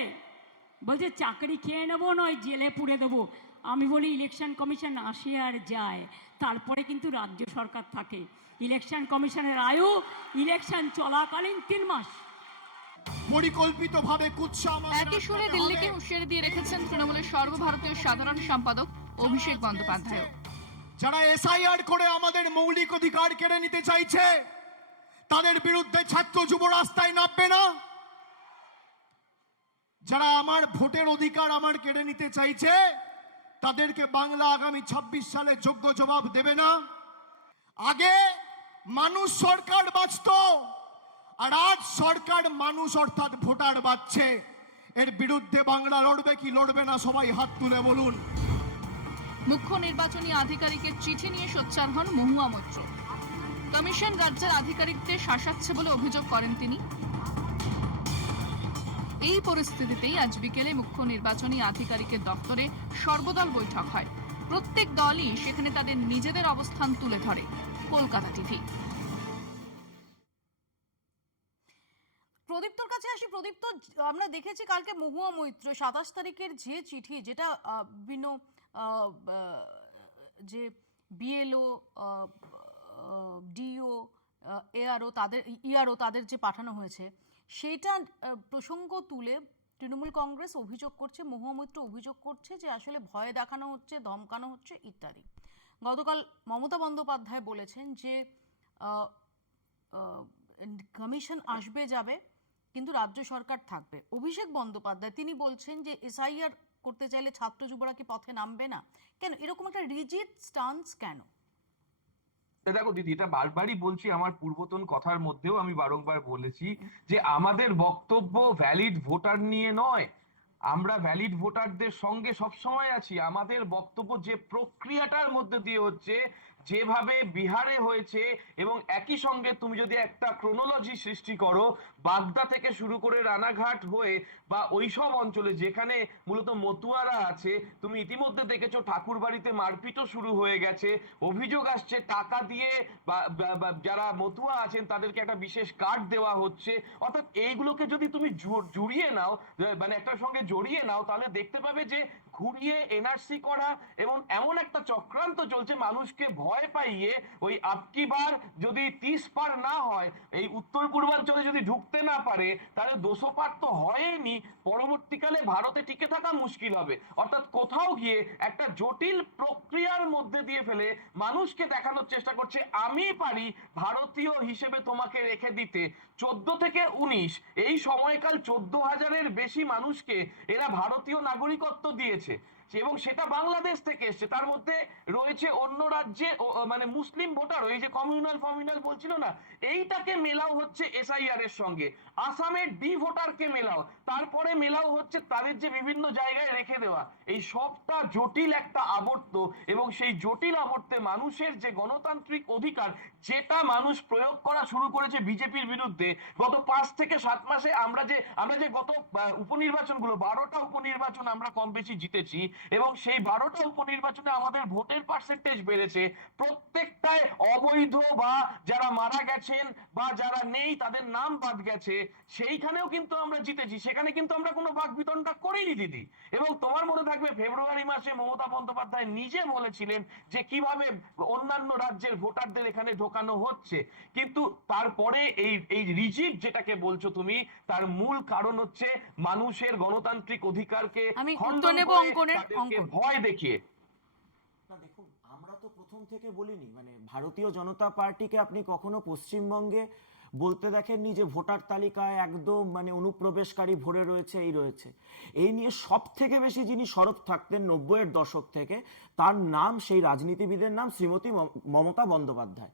বলছে চাকরি খেয়ে নেবো, নয় জেলে পুড়ে দেবো। আমি বলি, ইলেকশন কমিশন আসে আর যায়, তারপরে কিন্তু রাজ্য সরকার থাকে। ইলেকশন কমিশনের আয়ু ইলেকশন চলাকালীন 3 মাস। পরিকল্পিতভাবে কুৎসা একই সুরে দিল্লিকে হুঁশিয়ারি দিয়ে রেখেছেন তৃণমূলের সর্বভারতীয় সাধারণ সম্পাদক অভিষেক বন্দ্যোপাধ্যায়। যারা এসআইআর করে আমাদের মৌলিক অধিকার কেড়ে নিতে চাইছে, তাদের বিরুদ্ধে ছাত্র যুব রাস্তায় নামবে না। যারা আমার ভোটের অধিকার আমার কেড়ে নিতে চাইছে, তাদেরকে বাংলা আগামী 26 সালে যোগ্য জবাব দেবে না। আগে মানুষ সরকার বাঁচতো, আর আজ সরকার মানুষ অর্থাৎ ভোটার বাঁচছে। এর বিরুদ্ধে বাংলা লড়বে কি লড়বে না, সবাই হাত তুলে বলুন। মুখ্য নির্বাচনী আধিকারিকের চিঠি নিয়ে সোচ্চার হন মহুয়া মৈত্র। কমিশন রাজ্যের আধিকারিকদের শাসাচ্ছে বলে অভিযোগ করেন তিনি। এই পরিস্থিতিতেই আজ বিকেলে মুখ্য নির্বাচনী আধিকারিকের দপ্তরে সর্বদল বৈঠক হয়। প্রত্যেক দলই সেখানে তাদের নিজেদের অবস্থান তুলে ধরে। কলকাতা টিভি। প্রদীপ্তর কাছে আসি। প্রদীপ্ত, আমরা দেখেছি কালকে মহুয়া মৈত্র 27 তারিখের যে চিঠি, যেটা বিভিন্ন যে বিএলও, ডিও, ইআরও তাদের যে পাঠানো হয়েছে, সেইটা প্রসঙ্গ তুলে তৃণমূল কংগ্রেস অভিযোগ করছে, মহুয়া মৈত্র অভিযোগ করছে যে আসলে ভয় দেখানো হচ্ছে, ধমকানো হচ্ছে ইত্যাদি। গতকাল মমতা বন্দ্যোপাধ্যায় বলেছেন যে কমিশন আসবে যাবে, কিন্তু রাজ্য সরকার থাকবে। অভিষেক বন্দ্যোপাধ্যায় তিনি বলছেন যে এসআইআর করতে চাইলে ছাত্র যুবরা কি পথে নামবে না? কেন এরকম একটা রিজিড স্টান্স কেন? দেখো দিদি, এটা বারবারই বলছি, আমার পূর্বতন কথার মধ্যেও আমি বারংবার বলেছি যে আমাদের বক্তব্য ভ্যালিড ভোটার নিয়ে নয়। আমরা ভ্যালিড ভোটারদের সঙ্গে সবসময় আছি। আমাদের বক্তব্য যে প্রক্রিয়াটার মধ্যে দিয়ে হচ্ছে, যেভাবে বিহারে হয়েছে, এবং একই সঙ্গে তুমি যদি একটা ক্রোনোলজি সৃষ্টি করো, বাগদা থেকে শুরু করে রানাঘাট হয়ে বা ওইসব অঞ্চলে যেখানে মূলত মতুয়ারা আছে, তুমি ইতিমধ্যে দেখেছো ঠাকুর বাড়িতে মারপিটও শুরু হয়ে গেছে। অভিযোগ আসছে টাকা দিয়ে বা যারা মতুয়া আছেন তাদেরকে একটা বিশেষ কার্ড দেওয়া হচ্ছে। অর্থাৎ এইগুলোকে যদি তুমি জুড়িয়ে নাও, মানে একটার সঙ্গে জড়িয়ে নাও, তাহলে দেখতে পাবে যে ঘুরিয়ে এনআরসি করা এবং এমন একটা চক্রান্ত চলছে মানুষকে ভয় পাইয়ে, ওই আপকি বার যদি 30 পার না হয়, এই উত্তর পূর্বাঞ্চলে যদি ঢুকতে না পারে, তাহলে 200 পার তো হয়নি, পরবর্তীকালে ভারতে টিকে থাকা মুশকিল হবে। অর্থাৎ কোথাও গিয়ে একটা জটিল প্রক্রিয়ার মধ্যে দিয়ে ফেলে মানুষকে দেখানোর চেষ্টা করছে আমি পারি ভারতীয় হিসেবে তোমাকে রেখে দিতে। 14 থেকে 19 এই সময়কাল 14,000-এর বেশি মানুষকে এরা ভারতীয় নাগরিকত্ব দিয়েছে, এবং সেটা বাংলাদেশ থেকে এসছে। তার মধ্যে রয়েছে অন্য রাজ্যে মানে মুসলিম ভোটার, এই যে কমিউনাল ফমিউনাল বলছিল না, এইটাকে মেলাও হচ্ছে এসআইআর এর সঙ্গে। আসামের ডি ভোটারকে মেলাও, তারপরে মেলাও হচ্ছে তাদের যে বিভিন্ন জায়গায় রেখে দেওয়া। এই সবটা জটিল একটা আবর্ত, এবং সেই জটিল আবর্তে মানুষের যে গণতান্ত্রিক অধিকার, যেটা মানুষ প্রয়োগ করা শুরু করেছে বিজেপির বিরুদ্ধে গত 5 থেকে 7 মাসে। আমরা যে গত উপনির্বাচনগুলো 12টা উপনির্বাচন আমরা কম বেশি জিতেছি, এবং সেই 12টা উপনির্বাচনে আমাদের ভোটের পার্সেন্টেজ বেড়েছে। প্রত্যেকটায় অবৈধ বা যারা মারা গেছেন বা যারা নেই তাদের নাম বাদ গেছে, সেইখানেও কিন্তু আমরা জিতেছি। সেখানে কিন্তু আমরা কোনো বাক বিতণ্ডা করিনি দিদি। এবং তোমার মনে থাকবে ফেব্রুয়ারি মাসে মমতা বন্দ্যোপাধ্যায় নিজে বলেছিলেন যে কিভাবে অন্যান্য রাজ্যের ভোটারদের এখানে ঢোকানো হচ্ছে। কিন্তু তারপরে এই রিজিড যেটাকে বলছো তুমি, তার মূল কারণ হচ্ছে মানুষের গণতান্ত্রিক অধিকারকে আমি খণ্ডন উত্তর নেব করে, অঙ্কনের তাদেরকে অঙ্কন। ভয় দেখিয়ে। না দেখুন, আমরা তো প্রথম থেকে বলিনি, মানে ভারতীয় জনতা পার্টিকে আপনি কখনো পশ্চিমবঙ্গে বলতে দেখেননি যে ভোটার তালিকায় একদম মানে অনুপ্রবেশকারী ভরে রয়েছে, এই রয়েছে। এই নিয়ে সব থেকে বেশি যিনি সরব থাকতেন 90-এর দশক থেকে, তার নাম, সেই রাজনীতিবিদের নাম শ্রীমতী মমতা বন্দ্যোপাধ্যায়।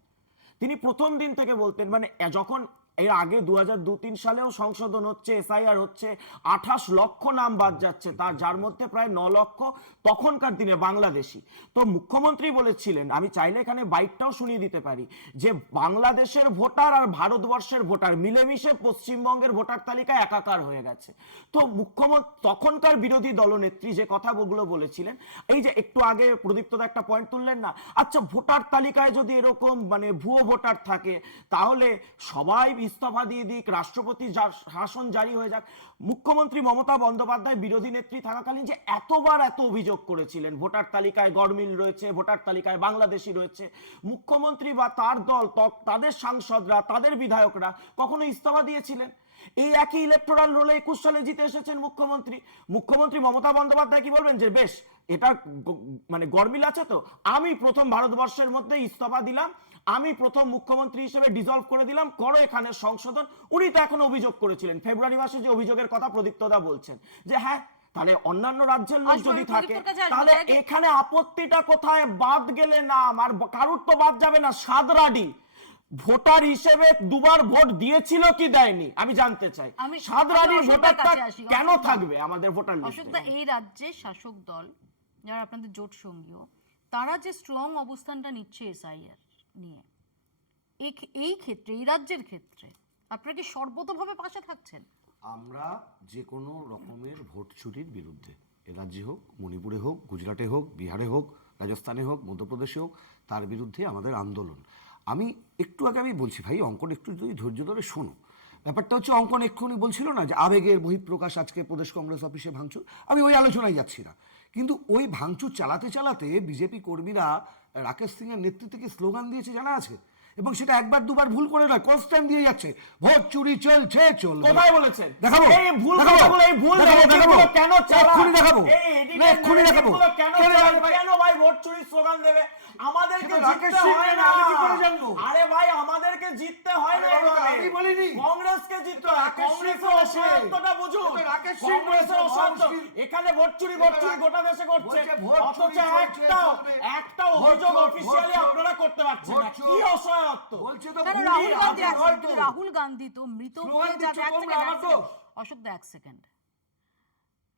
তিনি প্রথম দিন থেকে বলতেন, মানে যখন এর আগে 2002-03 সালেও সংশোধন হচ্ছে, এসআইআর হচ্ছে, 28 লক্ষ নাম বাদ যাচ্ছে, তার যার মধ্যে প্রায় 9 লক্ষ তখনকার দিনে বাংলাদেশি। তো মুখ্যমন্ত্রী বলেছিলেন, আমি চাইলে এখানে বাইটটাও শুনিয়ে দিতে পারি, যে বাংলাদেশের ভোটার আর ভারতবর্ষের ভোটার মিলেমিশে পশ্চিমবঙ্গের ভোটার তালিকায় একাকার হয়ে গেছে। তো মুখ্যমন্ত্রী তখনকার বিরোধী দলনেত্রী যে কথাগুলো বলেছিলেন, এই যে একটু আগে প্রদীপ্তদা একটা পয়েন্ট তুললেন না, আচ্ছা ভোটার তালিকায় যদি এরকম মানে ভুয়ো ভোটার থাকে, তাহলে সবাই ইস্তফা দিয়ে দিক, রাষ্ট্রপতি শাসন জারি হয়ে যাক। মুখ্যমন্ত্রী মমতা বন্দ্যোপাধ্যায় বিরোধী নেত্রী থাকাকালীন যে এতবার এত অভিযোগ করেছিলেন, ভোটার তালিকায় গরমিল রয়েছে, ভোটার তালিকায় বাংলাদেশি রয়েছে, মুখ্যমন্ত্রী বা তার দল, তাদের সাংসদরা, তাদের বিধায়করা কখনো ইস্তফা দিয়েছিলেন? এই একই ইলেকটোরাল রোলে 21 সালে জিতে এসেছেন মুখ্যমন্ত্রী মমতা বন্দ্যোপাধ্যায় কি বলবেন যে বেশ এটা মানে গরমিল আছে, তো আমি প্রথম ভারতবর্ষের মধ্যে ইস্তফা দিলাম, আমি প্রথম মুখ্যমন্ত্রী হিসেবে ডিসলভ করে দিলাম, করো এখানে সংশোধন। উনি তো এখন অভিযোগ করেছিলেন ফেব্রুয়ারি মাসে, যে অভিযোগের কথা প্রদীপ্তদা বলছেন, যে হ্যাঁ তাহলে অন্যান্য রাজ্যের লোক যদি থাকে তাহলে এখানে আপত্তিটা কোথায়? বাদ গেলে নাম, আর কারুর তো বাদ যাবে না। সাদরাডি ভোটার হিসেবে দুবার ভোট দিয়েছিল কি দেয়নি আমি জানতে চাই। সাদরাডির ভোটারটা কেন থাকবে আমাদের ভোটার লিস্টে? অশোকদা, এই রাজ্যের শাসক দল যারা আপনাদের জোট সঙ্গীও, তারা যে স্ট্রং অবস্থানটা নিচ্ছে এসআইআর নিয়ে, এই ক্ষেত্রে, এই রাজ্যের ক্ষেত্রে আপনারা কি সর্বতভাবে পাশে থাকছেন? আমরা যে কোনো রকমের ভোট চুরির বিরুদ্ধে, এ রাজ্যে হোক, মণিপুরে হোক, গুজরাটে হোক, বিহারে হোক, রাজস্থানে হোক, মধ্যপ্রদেশে হোক, তার বিরুদ্ধে আমাদের আন্দোলন। আমি একটু আগে বলছি ভাই, অঙ্কন একটু যদি ধৈর্য ধরে শোনো। ব্যাপারটা হচ্ছে, অঙ্কন এক্ষুনি বলছিল না যে আবেগের বহিঃপ্রকাশ আজকে প্রদেশ কংগ্রেস অফিসে ভাঙচুর, আমি ওই আলোচনায় যাচ্ছি না। কিন্তু ওই ভাঙচুর চালাতে চালাতে বিজেপি কর্মীরা রাকেশ সিংয়ের নেতৃত্বে কি স্লোগান দিয়েছে জানা আছে? এবং সেটা একবার দুবার ভুল করে নয়, কনস্ট্যান্ট দিয়ে যাচ্ছে, ভোট চুরি চলছে চলবে। কোথায় বলেছেন? দেখাবো, এই ভুল দেখাবো, কথাগুলো, এই ভুল দেখাবো, narrative দেখাবো, গুলো কেন চালান? এক্ষুনি দেখাবো, এই edited না, এক্ষুনি narrative দেখাবো। গুলো কেন কেন চালান? ভাই? কেন ভাই ভোট চুরির স্লোগান দেবে? আমাদেরকে সেটা জিততে রাকেশ সিং হয় না, না। আমি কি করে জানবো? আরে ভাই আমাদেরকে জিততে হয় না আরে বাবা, এভাবে। আমি বলিনি। কংগ্রেসকে জিততে হয়। রাকেশ সিং কংগ্রেসের বলেছে। অসহায়ত্বটা বুঝুন। এটা রাকেশ সিং কংগ্রেসের বলেছে, অসহায়ত্ব। মুশকিল। এখানে ভোট চুরি গোটা দেশে করছে, বলছে ভোট অথচ চুরি চলছে, চলবে। একটা ভোট অভিযোগ চোর, অফিসিয়ালি ভোট চোর। আপনারা করতে পারছেন না। ভোট চোর। কি অসহায়ত্ব? বলছে তো কেন ভুল রাহুল দিয়ে গান্ধী আছে, হয়তো। রাহুল গান্ধী তো মৃত স্লোগান বলে দিচ্ছ এক তোমরা, সেকেন্ড, আমার তো। অশোক দা এক সেকেন্ড,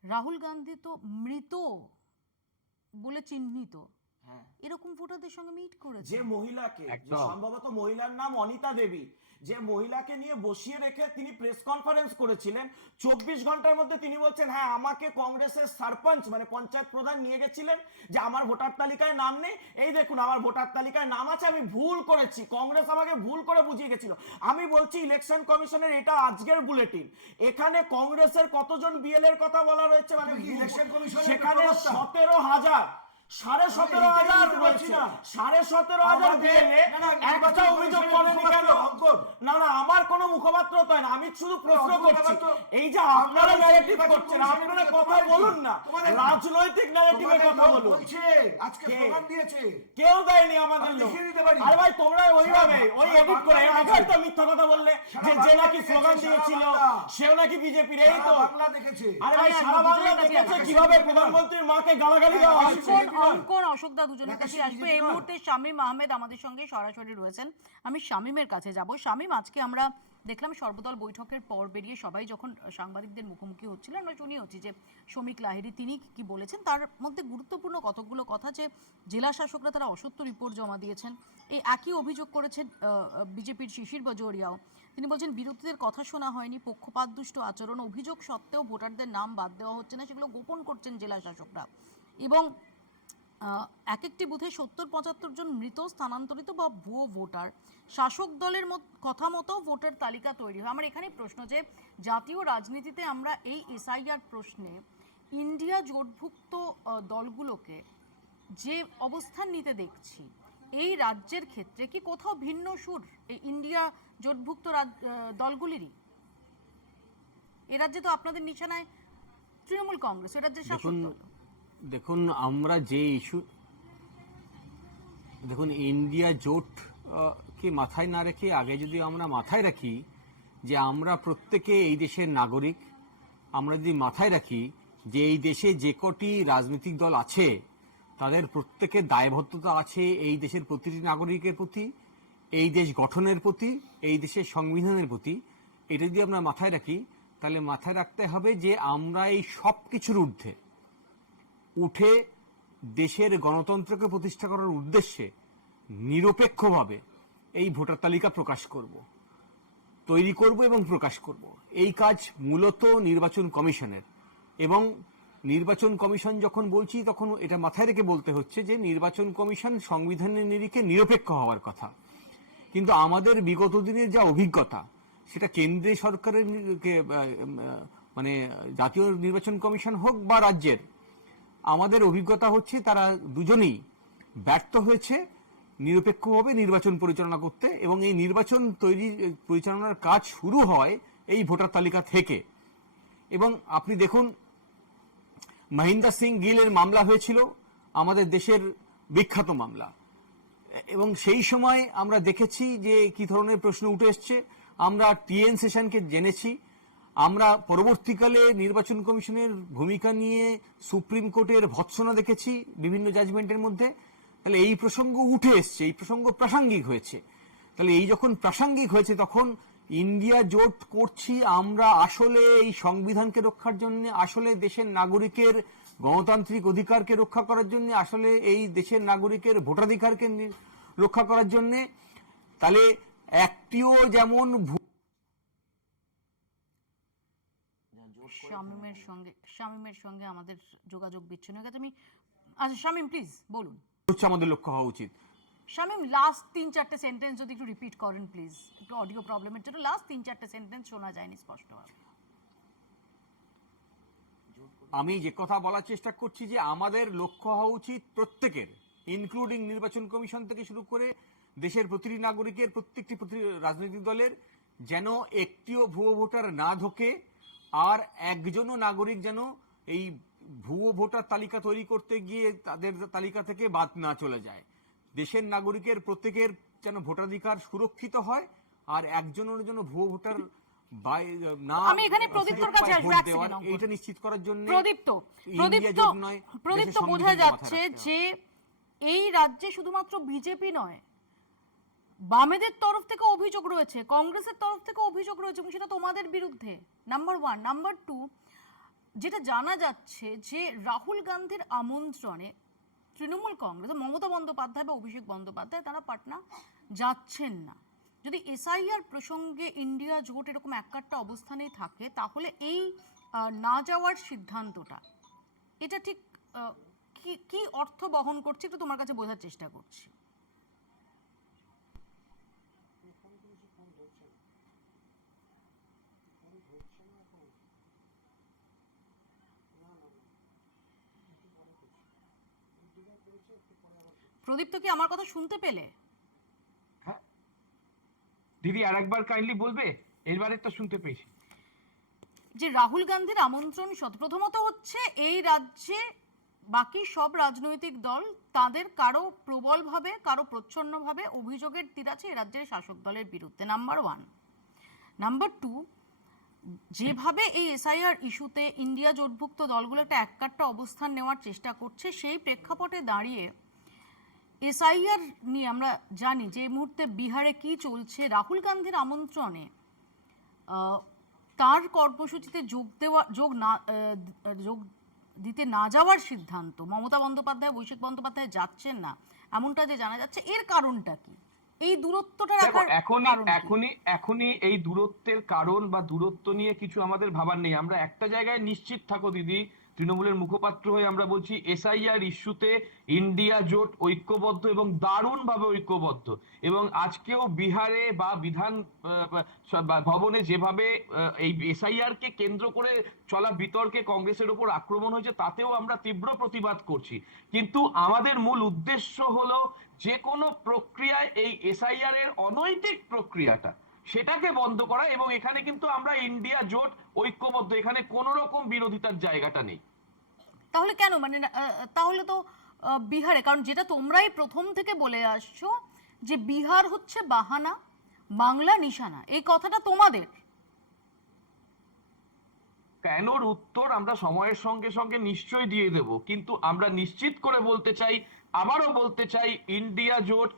রাহুল গান্ধী তো মৃত বলে চিহ্নিত, এরকম ভোটারদের সঙ্গে মিট করেছে। যে মহিলাকে, যে একদম। সম্ভবত মহিলার নাম অনিতা দেবী, যে মহিলাকে নিয়ে বসিয়ে রেখে তিনি প্রেস কনফারেন্স করেছিলেন, 24 ঘন্টার মধ্যে তিনি বলছেন হ্যাঁ আমাকে কংগ্রেসের সরপঞ্চ মানে পঞ্চায়েত প্রধান নিয়ে গেছিলেন যে আমার ভোটার তালিকায় নাম নেই, এই দেখুন আমার ভোটার তালিকায় নাম আছে, আমি ভুল করেছি, কংগ্রেস আমাকে ভুল করে বুঝিয়ে গেছিল। আমি বলছি ইলেকশন কমিশনের এটা আজকের বুলেটিন, এখানে কংগ্রেসের কতজন বিএল এর কথা বলা রয়েছে, মানে তুমি কি ইলেকশন কমিশনের সেখানে প্রবক্তা? 17,000 17,500 আমি বলছি না। 17,500 বিএলএ না, না, একটা নির্বাচন অভিযোগ কমিশনের করেনি কেন? মুখপাত্র অঙ্কন। না না আমার কোনো মুখপাত্র তাই না, আমি শুধু প্রশ্ন অঙ্কন করছি, ব্যাপার তো। এই যে আপনারা আপনারা ন্যারেটিভ নির্বাচন করছেন, কমিশনের আপনারা বিরুদ্ধে কথা তোমাদের কি? বলুন না, তোমাদের কি? রাজনৈতিক ন্যারেটিভের তোমাদের কথা লোক বলুন। বলছে, আজকে কে? স্লোগান দিয়েছে। কেউ দেয়নি আমাদের আমি লোক। দেখিয়ে দিতে পারি। আরে ভাই তোমরা ওইভাবে ওই সারা এডিট করে বাংলা আগে দেখেছে। তো মিথ্যা কথা বললে সারা যে যে বাংলা নাকি দেখেছে, স্লোগান সারা দিয়েছিল বাংলা। সেও নাকি বিজেপির, এই সারা তো বাংলা দেখেছে। আরে ভাই আরে, সারা দুজনের বাংলা কাছে দেখেছে আছে। কিভাবে প্রধানমন্ত্রীর মাকে গালাগালি দেওয়া হচ্ছে। অঙ্কন অশোক দা দুজনের রাকেশ কাছে সিং আসবে। এই বিজেপি নয়। মুহূর্তে শামীম আহমেদ আমাদের সঙ্গে সরাসরি রয়েছেন, আমি শামীমের কাছে যাব। শামীম, আজকে আমরা দেখলাম সর্বদল বৈঠকের পর বেরিয়ে সবাই যখন সাংবাদিকদের মুখোমুখি হচ্ছিল, আমরা শুনি হচ্ছি যে শ্রমিক লাহিড়ী তিনি কি বলেছেন, তার মধ্যে গুরুত্বপূর্ণ কতগুলো কথা যে জেলা শাসকরা তারা অসত্য রিপোর্ট জমা দিয়েছেন, এই একই অভিযোগ করেছেন বিজেপির শিশির বাজোরিয়াও। তিনি বলছেন বিরোধীদের কথা শোনা হয়নি, পক্ষপাতদুষ্ট আচরণ, অভিযোগ সত্ত্বেও ভোটারদের নাম বাদ দেওয়া হচ্ছে না, সেগুলো গোপন করছেন জেলা শাসকরা, এবং এক একটি বুথে 70-75 জন মৃত, স্থানান্তরিত বা ভুয়ো ভোটার, শাসক দলের কথা মতো ভোটার তালিকা তৈরি হয়। আমার এখানে প্রশ্ন যে জাতীয় রাজনীতিতে আমরা এই এসআইআর প্রশ্নে ইন্ডিয়া জোটভুক্ত দলগুলোকে যে অবস্থান নিতে দেখছি, এই রাজ্যের ক্ষেত্রে কি কোথাও ভিন্ন সুর এই ইন্ডিয়া জোটভুক্ত দলগুলিরই? এ রাজ্যে তো আপনাদের নিশানায় তৃণমূল কংগ্রেস, এ রাজ্যের শাসক দল। দেখুন আমরা যে ইস্যু, দেখুন ইন্ডিয়া জোট কে মাথায় না রেখে আগে যদি আমরা মাথায় রাখি যে আমরা প্রত্যেকে এই দেশের নাগরিক, আমরা যদি মাথায় রাখি যে এই দেশে যে কটি রাজনৈতিক দল আছে তাদের প্রত্যেকের দায়বদ্ধতা আছে এই দেশের প্রতিটি নাগরিকের প্রতি, এই দেশ গঠনের প্রতি, এই দেশের সংবিধানের প্রতি, এটা যদি আমরা মাথায় রাখি তাহলে মাথায় রাখতে হবে যে আমরা এই সব কিছুর ঊর্ধ্বে উঠে দেশের গণতন্ত্রকে প্রতিষ্ঠা করার উদ্দেশ্যে নিরপেক্ষভাবে এই ভোটার তালিকা প্রকাশ করব, তৈরি করব এবং প্রকাশ করব। এই কাজ মূলত নির্বাচন কমিশনের, এবং নির্বাচন কমিশন যখন বলছি তখন এটা মাথায় রেখে বলতে হচ্ছে যে নির্বাচন কমিশন সংবিধানের নিরিখে নিরপেক্ষ হওয়ার কথা, কিন্তু আমাদের বিগত দিনের যা অভিজ্ঞতা সেটা কেন্দ্রীয় সরকারের মানে জাতীয় নির্বাচন কমিশন হোক বা রাজ্যের, আমাদের অভিজ্ঞতা হচ্ছে তারা দুজনেই ব্যর্থ হয়েছে নিরপেক্ষভাবে নির্বাচন পরিচালনা করতে, এবং এই নির্বাচন পরিচালনার কাজ শুরু হয় এই ভোটার তালিকা থেকে। এবং আপনি দেখুন মহিন্দর সিং গিলের মামলা হয়েছিল আমাদের দেশের বিখ্যাত মামলা, এবং সেই সময় আমরা দেখেছি যে কি ধরনের প্রশ্ন উঠে এসছে, আমরা টিএন সেশনকে জেনেছি, আমরা পরবর্তীকালে নির্বাচন কমিশনের ভূমিকা নিয়ে সুপ্রিম কোর্টের ভৎসনা দেখেছি বিভিন্ন জাজমেন্টের মধ্যে। তাহলে এই প্রসঙ্গ উঠে এসছে, এই প্রসঙ্গ প্রাসঙ্গিক হয়েছে। তাহলে এই যখন প্রাসঙ্গিক হয়েছে তখন ইন্ডিয়া জোট করছি আমরা আসলে এই সংবিধানকে রক্ষার জন্য, আসলে দেশের নাগরিকের গণতান্ত্রিক অধিকারকে রক্ষা করার জন্য, আসলে এই দেশের নাগরিকের ভোটাধিকারকে রক্ষা করার জন্য। তাহলে একটিও যেমন শামীমের সঙ্গে আমাদের যোগাযোগ বিচ্ছিন্ন হয়ে গেছে। আমি আচ্ছা শামীম প্লিজ বলুন, হচ্ছে আমাদের লক্ষ্য হওয়া উচিত। শামীম লাস্ট 3-4টে সেন্টেন্স যদি একটু রিপিট করেন প্লিজ, একটু অডিও প্রবলেমের জন্য লাস্ট 3-4টে সেন্টেন্স শোনা যায়নি স্পষ্টভাবে। আমি যে কথা বলার চেষ্টা করছি যে আমাদের লক্ষ্য হওয়া উচিত প্রত্যেকের ইনক্লুডিং নির্বাচন কমিশন থেকে শুরু করে দেশের প্রতিটি নাগরিকের প্রত্যেকটি রাজনৈতিক দলের যেন একটিও ভুয়ো ভোটার না ঢোকে, আর একজনও নাগরিক যেন এই ভুয়ো ভোটার তালিকা তৈরি করতে গিয়ে তাদের তালিকা থেকে বাদ না চলে যায়। দেশের নাগরিকের প্রত্যেকের যেন ভোটাধিকার সুরক্ষিত হয়, আর একজনের জন্য ভুয়ো ভোটার না আমি এখানে প্রদীপ্তর কাছে আসবো এক সেকেন্ড। এইটা নিশ্চিত করার জন্য প্রদীপ্ত বোঝা যাচ্ছে যে এই রাজ্যে শুধুমাত্র বিজেপি নয়, বামেদের তরফ থেকে অভিযোগ রয়েছে, কংগ্রেসের তরফ থেকে অভিযোগ রয়েছে, এবং সেটা তোমাদের বিরুদ্ধে। নাম্বার 1। নাম্বার 2, যেটা জানা যাচ্ছে যে রাহুল গান্ধীর আমন্ত্রণে তৃণমূল কংগ্রেস, মমতা বন্দ্যোপাধ্যায় বা অভিষেক বন্দ্যোপাধ্যায় তারা পাটনা যাচ্ছেন না। যদি এসআইআর প্রসঙ্গে ইন্ডিয়া জোট এরকম একটা অবস্থানেই থাকে, তাহলে এই না যাওয়ার সিদ্ধান্তটা এটা ঠিক কি অর্থ বহন করছে, একটু তোমার কাছে বোঝার চেষ্টা করছি। প্রদীপ্ত, কি আমার কথা শুনতে পেলে? হ্যাঁ দিদি, আরেকবার কাইন্ডলি বলবে? এবারে তো শুনতে পেয়েছি। যে রাহুল গান্ধীর আমন্ত্রণ প্রথমত হচ্ছে এই রাজ্যে বাকি সব রাজনৈতিক দল তাদের কারো প্রবলভাবে কারো প্রচ্ছন্নভাবে অভিযোগের তীর আছে এই রাজ্যের শাসক দলের বিরুদ্ধে, নাম্বার 1। নাম্বার 2, যেভাবে এই এসআইআর ইস্যুতে ইন্ডিয়া জোটভুক্ত দলগুলো একটা এককাট্টা অবস্থান নেওয়ার চেষ্টা করছে, সেই প্রেক্ষাপটে দাঁড়িয়ে এসআইআর নিয়ে আমরা জানি যে এই মুহূর্তে বিহারে কি চলছে। রাহুল গান্ধীর আমন্ত্রণে তার কর্মসূচিতে যোগ দিতে না যাওয়ার সিদ্ধান্ত, মমতা বন্দ্যোপাধ্যায় অভিষেক বন্দ্যোপাধ্যায় যাচ্ছেন না, এমনটা যে জানা যাচ্ছে, এর কারণটা কি? এই দূরত্বটা রাখার এখনই এই দূরত্বের কারণ বা দূরত্ব নিয়ে কিছু আমাদের ভাবার নেই। আমরা একটা জায়গায় নিশ্চিত থাকো দিদি, তৃণমূলের মুখপাত্র হয়ে আমরা বলছি, এসআইআর ইস্যুতে ইন্ডিয়া জোট ঐক্যবদ্ধ এবং দারুণভাবে ঐক্যবদ্ধ। এবং আজকেও বিহারে বা বিধান ভবনে যেভাবে এই এসআইআর কে কেন্দ্র করে চলা বিতর্কে কংগ্রেসের উপর আক্রমণ হয়েছে, তাতেও আমরা তীব্র প্রতিবাদ করছি। কিন্তু আমাদের মূল উদ্দেশ্য হলো যে কোনো প্রক্রিয়ায় এই এসআইআর এর অনৈতিক প্রক্রিয়াটা সেটাকে বন্ধ করা, এবং এখানে কিন্তু আমরা ইন্ডিয়া জোট ঐক্যবদ্ধ, এখানে কোন রকম বিরোধিতার জায়গাটা নেই। তাহলে কেন, মানে তাহলে তো বিহারে, কারণ যেটা তোমরাই প্রথম থেকে বলে আসছো যে বিহার হচ্ছে বাহানা, বাংলা নিশানা, এই কথাটা তোমাদের। কেনর উত্তর আমরা সময়ের সঙ্গে সঙ্গে নিশ্চয়ই দিয়ে দেব, কিন্তু আমরা নিশ্চিত করে বলতে চাই, আবারও বলতে চাই, ইন্ডিয়া জোট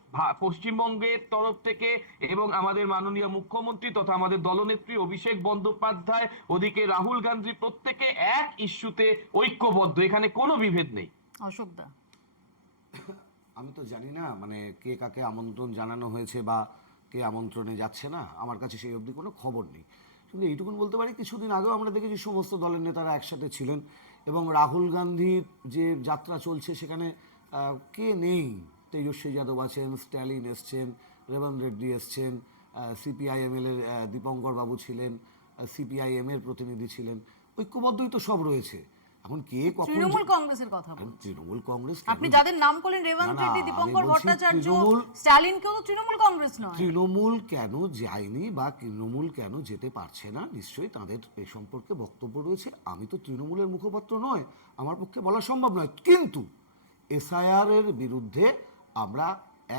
পশ্চিমবঙ্গের তরফ থেকে এবং আমাদের মাননীয় মুখ্যমন্ত্রী তথা আমাদের দলনেত্রী অভিষেক বন্দ্যোপাধ্যায়, ওদিকে রাহুল গান্ধী, প্রত্যেকে এক ইস্যুতে ঐক্যবদ্ধ, এখানে কোনো বিভেদ নেই। অশোকদা, আমি তো জানি না মানে কে কাকে আমন্ত্রণ জানানো হয়েছে বা কে আমন্ত্রণে যাচ্ছে না, আমার কাছে সেই অবধি কোনো খবর নেই। কিন্তু এইটুকুন বলতে পারি, কিছুদিন আগেও আমরা দেখেছি সমস্ত দলের নেতারা একসাথে ছিলেন, এবং রাহুল গান্ধীর যে যাত্রা চলছে সেখানে কে নেই? তেজস্বী যাদব আছেন, স্ট্যালিন এসছেন, রেবন্ত রেড্ডি এসছেন, সিপিআইএমএল এর দীপঙ্কর বাবু ছিলেন, সিপিআইএম এর প্রতিনিধি ছিলেন, ঐক্যবদ্ধই তো সব রয়েছে। এখন কে কখন তৃণমূল কংগ্রেসের কথা বলুন। তৃণমূল কংগ্রেস, আপনি যাদের নাম করলেন রেবন্ত রেড্ডি, দীপঙ্কর ভট্টাচার্য, স্ট্যালিন, কেউ তো তৃণমূল কংগ্রেস নয়। তৃণমূল কেন যায়নি বা তৃণমূল কেন যেতে পারছে না, নিশ্চয়ই তাদের এ সম্পর্কে বক্তব্য রয়েছে। আমি তো তৃণমূলের মুখপাত্র নয়, আমার পক্ষে বলা সম্ভব নয়। কিন্তু এসআইআর এর বিরুদ্ধে আমরা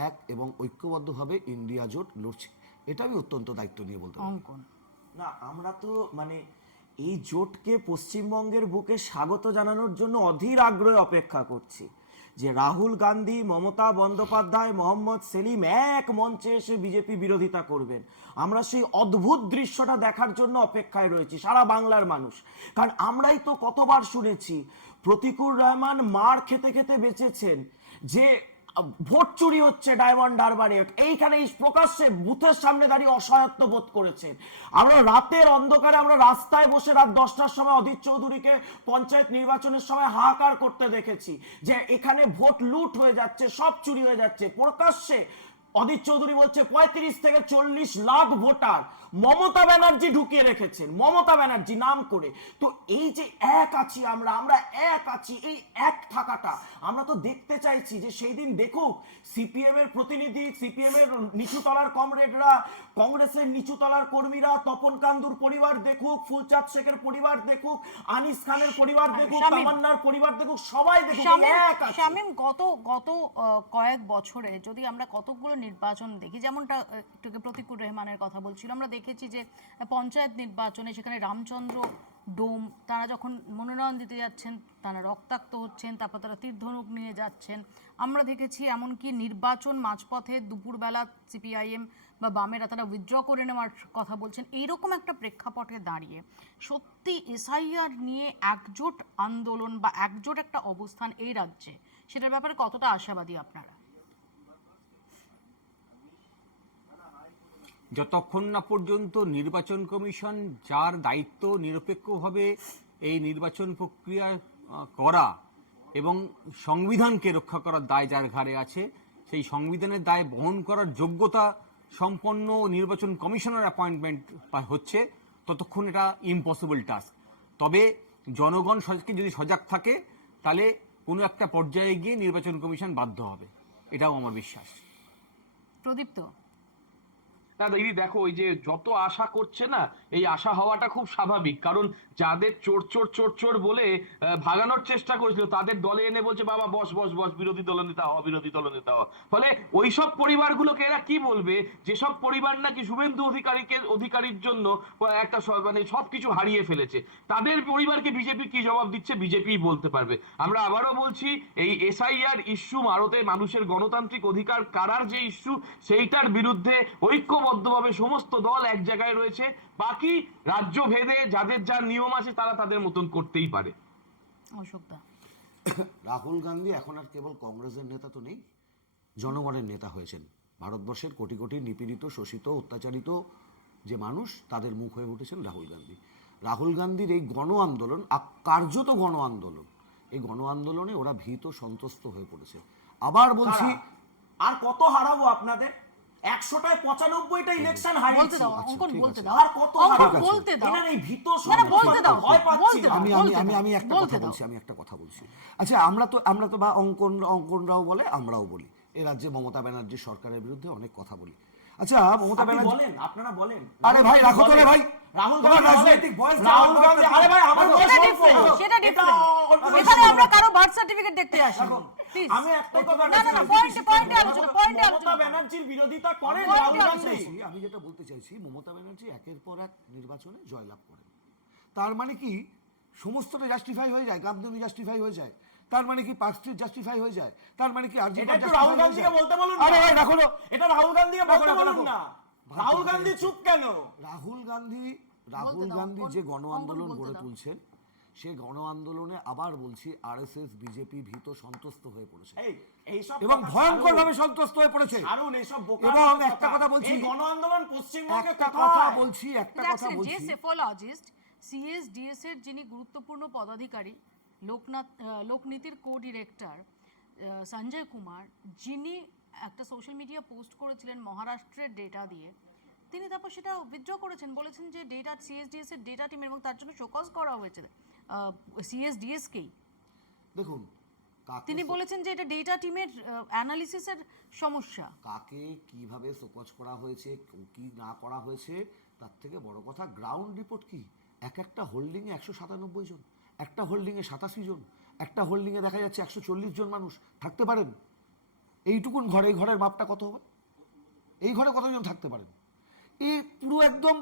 এক এবং ঐক্যবদ্ধভাবে ইন্ডিয়া জোট লড়ছি, এটা আমি অত্যন্ত দায়িত্ব নিয়ে বলতে পারি। না, আমরা তো মানে এই জোটকে পশ্চিমবঙ্গের বুকে স্বাগত জানানোর জন্য অধীর আগ্রহে অপেক্ষা করছি, যে রাহুল গান্ধী, মমতা বন্দ্যোপাধ্যায়, মোহাম্মদ সেলিম এক মঞ্চে এসে বিজেপি বিরোধিতা করবেন। আমরা সেই অদ্ভুত দৃশ্যটা দেখার জন্য অপেক্ষায় রয়েছি, সারা বাংলার মানুষ। কারণ আমরাই তো কতবার শুনেছি প্রতিকুর রহমান মার খেতে খেতে বেঁচেছেন যে ভোট চুরি হচ্ছে ডায়মন্ড হারবারে, এইখানে প্রকাশ্যে বুথের সামনে দাঁড়িয়ে অসহায়ত্ব বোধ করেছেন। আমরা রাতের অন্ধকারে আমরা রাস্তায় বসে রাত 10টার সময় অধীর চৌধুরীকে পঞ্চায়েত নির্বাচনের সময় হাহাকার করতে দেখেছি যে এখানে ভোট লুট হয়ে যাচ্ছে, সব চুরি হয়ে যাচ্ছে। প্রকাশ্যে অদিত চৌধুরী বলছে 35 থেকে 40 লাখ ভোটার মমতা ব্যানার্জি ঢুকিয়ে রেখেছেন, মমতা ব্যানার্জি নাম করে। তো এই যে এক আছি আমরা এক আছি, এই এক থাকাটা আমরা তো দেখতে চাইছি যে সেই দিন দেখুক সিপিএম এর প্রতিনিধি, সিপিএম এর নিচু তলার কমরেডরা, কংগ্রেসের নিচু তলার কর্মীরা, তপন কান্দুর পরিবার দেখুক, ফুলচাঁদ শেখের পরিবার দেখুক, আনিস খানের পরিবার দেখুক, শামীম। তামান্নার পরিবার দেখুক, সবাই দেখুক এক আছে। শামীম, গত কয়েক বছরে যদি আমরা কতগুলো নির্বাচন দেখি, যেমনটা একটু আগে প্রতিকুর রহমানের কথা বলছিল, আমরা দেখেছি যে পঞ্চায়েত নির্বাচনে সেখানে রামচন্দ্র ডোম তারা যখন মনোনয়ন দিতে যাচ্ছেন তারা রক্তাক্ত হচ্ছেন, তারপর তারা তীরধনুক নিয়ে যাচ্ছেন। আমরা দেখেছি এমনকি নির্বাচন মাঝপথে দুপুরবেলা সিপিআইএম বা বামেরা তারা উইথড্র করে নেওয়ার কথা বলছেন। এইরকম একটা প্রেক্ষাপটে দাঁড়িয়ে সত্যি এসআইআর নিয়ে একজোট আন্দোলন বা একজোট একটা অবস্থান এই রাজ্যে, সেটার ব্যাপারে কতটা আশাবাদী আপনারা? যতক্ষণ না পর্যন্ত নির্বাচন কমিশন যার দায়িত্ব নিরপেক্ষভাবে এই নির্বাচন প্রক্রিয়া করা এবং সংবিধানকে রক্ষা করার দায় যার ঘাড়ে আছে, সেই সংবিধানের দায় বহন করার যোগ্যতা সম্পন্ন নির্বাচন কমিশনার অ্যাপয়েন্টমেন্ট হচ্ছে, ততক্ষণ এটা ইম্পসিবল টাস্ক। তবে জনগণ যদি সজাগ থাকে তাহলে কোনো একটা পর্যায়ে গিয়ে নির্বাচন কমিশন বাধ্য হবে, এটাও আমার বিশ্বাস। প্রদীপ্ত, না দিদি দেখো, ওই যে যত আশা করছে না, এই আশা হওয়াটা খুব স্বাভাবিক, কারণ যাদের চোর চোর চোর চোর বলে ভাগানোর চেষ্টা করেছিল তাদের দলে এনে বলছে বাবা বস বস বস, বিরোধী দলনেতা হওয়া, বিরোধী দলনেতা হওয়া। ফলে ওইসব পরিবারগুলোকে এরা কি বলবে, যেসব পরিবার নাকি শুভেন্দু অধিকারীর জন্য একটা মানে সবকিছু হারিয়ে ফেলেছে, তাদের পরিবারকে বিজেপি কি জবাব দিচ্ছে বিজেপি বলতে পারবে। আমরা আবারও বলছি, এই এসআইআর ইস্যু ভারতে মানুষের গণতান্ত্রিক অধিকার কারার যে ইস্যু, সেইটার বিরুদ্ধে ঐক্যবদ্ধভাবে সমস্ত দল এক জায়গায় রয়েছে। বাকি রাজ্য ভেদে যাদের যা নিয়ম আছে তারা তাদের মতন করতেই পারে। অশোকদা, রাহুল গান্ধী এখন আর কেবল কংগ্রেসের নেতা তো নেই, জনগণের নেতা হয়েছেন। ভারতবর্ষের কোটি কোটি নিপীড়িত, শোষিত, অত্যাচারিত যে মানুষ, তাদের মুখ হয়ে উঠেছেন রাহুল গান্ধী। রাহুল গান্ধীর এই গণ আন্দোলন, কার্যত গণ আন্দোলন, এই গণ আন্দোলনে ওরা ভীত সন্ত্রস্ত হয়ে পড়েছে। আবার বলছি, আর কত হারাবো আপনাদের? 100টায় 95টা ইলেকশন বলতে হারিয়েছি। দাও অঙ্কন, বলতে দাও, আর কত অঙ্কন হারাবো? বলতে দাও, এনার এই ভীত না, বলতে দাও, ভয় পাচ্ছি বলতে না। দাও। আমি একটা কথা বলছি। আচ্ছা, আমরা তো বা অঙ্কনরাও বলে, আমরাও বলি, এ রাজ্যে মমতা ব্যানার্জি সরকারের বিরুদ্ধে অনেক কথা বলি। আচ্ছা, মমতা আপনি ব্যানার্জি বলেন, আপনারা বলেন। আরে ভাই রাখো তো রে ভাই, রাহুল তোমার গান্ধী রাজনৈতিক বয়স, রাহুল গান্ধী, আরে ভাই আমার বয়স সেটা অল্প। ডিফারেন্ট, সেটা এটা ডিফারেন্ট। অল্প বয়স এখানে ছিল। আমরা কারো বার্থ সার্টিফিকেট দেখতে আসি। প্লিজ, আমি একটা কথা না না না, পয়েন্টে আলোচনা, পয়েন্টে মমতা আলোচনা। ব্যানার্জির বিরোধিতা করেন পয়েন্টে রাহুল আলোচনা। গান্ধী। আমি যেটা বলতে চাইছি, মমতা ব্যানার্জি একের পর এক নির্বাচনে জয়লাভ করেন। তার মানে কি সমস্তটা জাস্টিফাই হয়ে যায়? গান্ধী জাস্টিফাই হয়ে যায়? তার মানে কি পার্ক স্ট্রিট জাস্টিফাই হয়ে যায়? তার মানে কি এটা একটু রাহুল গান্ধীকে বলতে বলুন না। আরে ভাই রাখো না, এটা রাহুল গান্ধীকে বলতে রাখো, বলুন রাখো। না। রাহুল গান্ধী চুপ কেন? রাহুল গান্ধী দাও, যে গণ আন্দোলন বলতে গড়ে দাও। তুলছেন, সেই গণ আন্দোলনে আবার বলছি আরএসএস, বিজেপি ভীত সন্ত্রস্ত হয়ে পড়েছে এইসব এবং কথা ভয়ঙ্কর ভাবে ছাড়ুন। সন্ত্রস্ত হয়ে পড়েছে। ছাড়ুন এইসব বোকা এবং বোকা একটা কথা বলছি, এই গণ আন্দোলন পশ্চিমবঙ্গে একটা কথা কোথায়? বলছি, একটা কিন্তু কথা actually যে বলছি, সেফোলজিস্ট সিএসডিএস এর যিনি গুরুত্বপূর্ণ পদাধিকারী, লোকনীতির কো ডিরেক্টর সঞ্জয় কুমার, যিনি একটা সোশ্যাল মিডিয়া পোস্ট করেছিলেন মহারাষ্ট্রের ডেটা দিয়ে, তিনি তারপর সেটা উইথড্র করেছেন, বলেছেন যে ডেটা সিএসডিএস এর ডেটা টিম, এবং তার জন্য শোকজ করা হয়েছে সিএসডিএস কেই। দেখুন তিনি বলেছেন যে এটা ডেটা টিমের অ্যানালিসিসের সমস্যা। কাকে কিভাবে শোকজ করা হয়েছে, কি না করা হয়েছে, তার থেকে বড় কথা গ্রাউন্ড রিপোর্ট কি। একটা হোল্ডিংয়ে 197 জন, একটা হোল্ডিংয়ে 87 জন, একটা হোল্ডিংয়ে দেখা যাচ্ছে 140 জন মানুষ থাকতে পারেন। এইটুকুন ঘরে, এই ঘরের মাপটা কত হবে? এই ঘরে কতজন থাকতে পারেন? এই পুরো একদম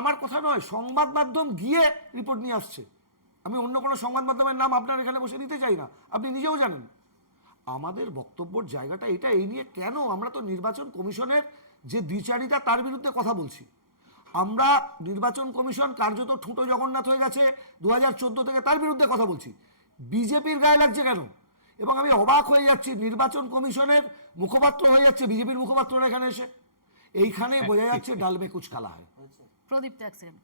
আমার কথা নয়, সংবাদ মাধ্যম গিয়ে রিপোর্ট নিয়ে আসছে। আমি অন্য কোনো সংবাদ মাধ্যমের নাম আপনার এখানে বসে নিতে চাই না, আপনি নিজেও জানেন। আমাদের বক্তব্যের জায়গাটা এটা, এই নিয়ে কেন আমরা তো নির্বাচন কমিশনের যে দ্বিচারিতা তার বিরুদ্ধে কথা বলছি। আমরা নির্বাচন কমিশন কার্যত ঠুঁটো জগন্নাথ হয়ে গেছে 2014 থেকে, তার বিরুদ্ধে কথা বলছি। বিজেপির গায়ে লাগছে কেন? এবং আমি অবাক হয়ে যাচ্ছি, নির্বাচন কমিশনের মুখপাত্র হয়ে যাচ্ছে বিজেপির মুখপাত্ররা এখানে এসে। এইখানে বোঝা যাচ্ছে ডাল মে কুছ কালা হয়। প্রদীপ ট্যাক্সেন,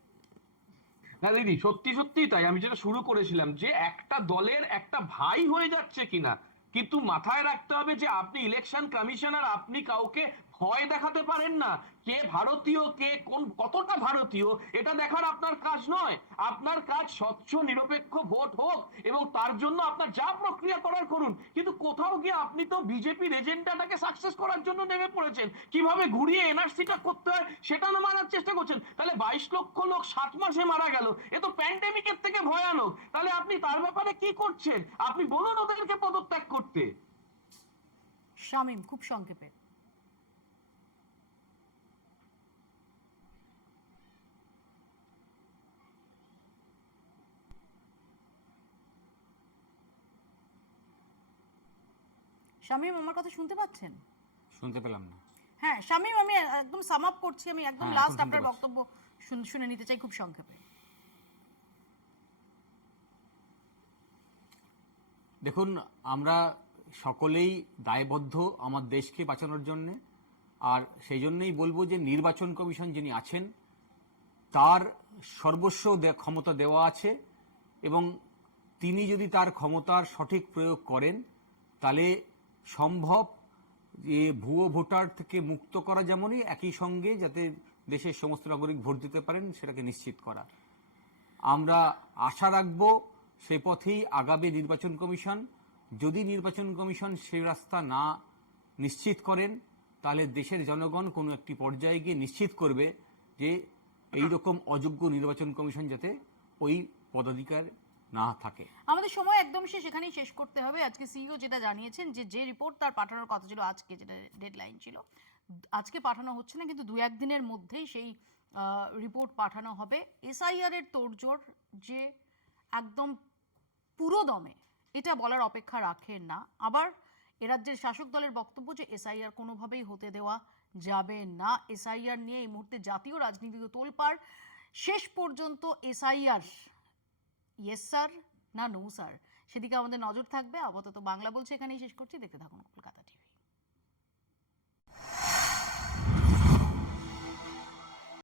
না দিদি, সত্যি সত্যি তাই। আমি যেটা শুরু করেছিলাম, যে একটা দলের একটা ভাই হয়ে যাচ্ছে কিনা, কিন্তু মাথায় রাখতে হবে যে আপনি ইলেকশন কমিশনার, আপনি কাউকে ভয় দেখাতে পারেন না। কে ভারতীয়, কে কোন কতটা ভারতীয় এটা দেখার আপনার কাজ নয়। আপনার কাজ স্বচ্ছ নিরপেক্ষ ভোট হোক এবং তার জন্য আপনার যা প্রক্রিয়া করার করুন। কিন্তু কোথাও গিয়ে আপনি তো বিজেপির এজেন্ডাটাকে সাকসেস করার জন্য নেমে পড়েছেন। কিভাবে ঘুরিয়ে এনআরসিটা করতে হয় সেটা না মারার চেষ্টা করছেন। তাহলে 22 লক্ষ লোক 7 মাসে মারা গেল, এ তো প্যান্ডেমিকের থেকে ভয়ানক। তাহলে আপনি তার ব্যাপারে কি করছেন? আপনি বলুন ওদেরকে পদত্যাগ করতে। শামীম, খুব সংক্ষেপে। শামীম, আমার কথা শুনতে পাচ্ছেন? শুনতে পেলাম না। হ্যাঁ শামীম, আমি একদম সাম আপ করছি, আমি একদম হ্যাঁ, লাস্ট এখন শুনতে আপনার পাচ্ছি। বক্তব্য শুনে নিতে চাই খুব সংক্ষেপে। দেখুন, আমরা সকলেই দায়বদ্ধ আমার দেশকে বাঁচানোর জন্যে, আর সেই জন্যই বলবো যে নির্বাচন কমিশন যিনি আছেন তার সর্বস্ব ক্ষমতা দেওয়া আছে, এবং তিনি যদি তার ক্ষমতার সঠিক প্রয়োগ করেন তাহলে সম্ভব যে ভুয়ো ভোটার থেকে মুক্ত করা, যেমনই একই সঙ্গে যাতে দেশের সমস্ত নাগরিক ভোট দিতে পারেন সেটাকে নিশ্চিত করা। আমরা আশা রাখব সেই পথেই আগামী নির্বাচন কমিশন। যদি নির্বাচন কমিশন সেই রাস্তা না নিশ্চিত করেন তাহলে দেশের জনগণ কোনো একটি পর্যায়ে গিয়ে নিশ্চিত করবে যে এই রকম অযোগ্য নির্বাচন কমিশন যাতে ওই পদাধিকার না থাকে। আমাদের সময় একদম শেষ, এখানেই শেষ করতে হবে। আজকে সিইও যেটা জানিয়েছেন যে রিপোর্ট তার পাঠানোর কথা ছিল আজকে, যেটা ডেডলাইন ছিল, আজকে পাঠানো হচ্ছে না, কিন্তু 2-1 দিনের মধ্যেই সেই রিপোর্ট পাঠানো হবে। এসআইআর এর তোড়জোড় যে একদম পুরো দমে, এটা বলার অপেক্ষা রাখে না। আবার এ রাজ্যের শাসক দলের বক্তব্য যে এসআইআর কোনোভাবেই হতে দেওয়া যাবে না। এসআইআর নিয়ে এই মুহূর্তে জাতীয় রাজনীতিতে তোলপাড়। শেষ পর্যন্ত এসআইআর ইয়েস স্যার না নো স্যার, সেদিকে আমাদের নজর থাকবে। আপাতত বাংলা বলছে এখানেই শেষ করছি। দেখতে থাকুন কলকাতা টিভি।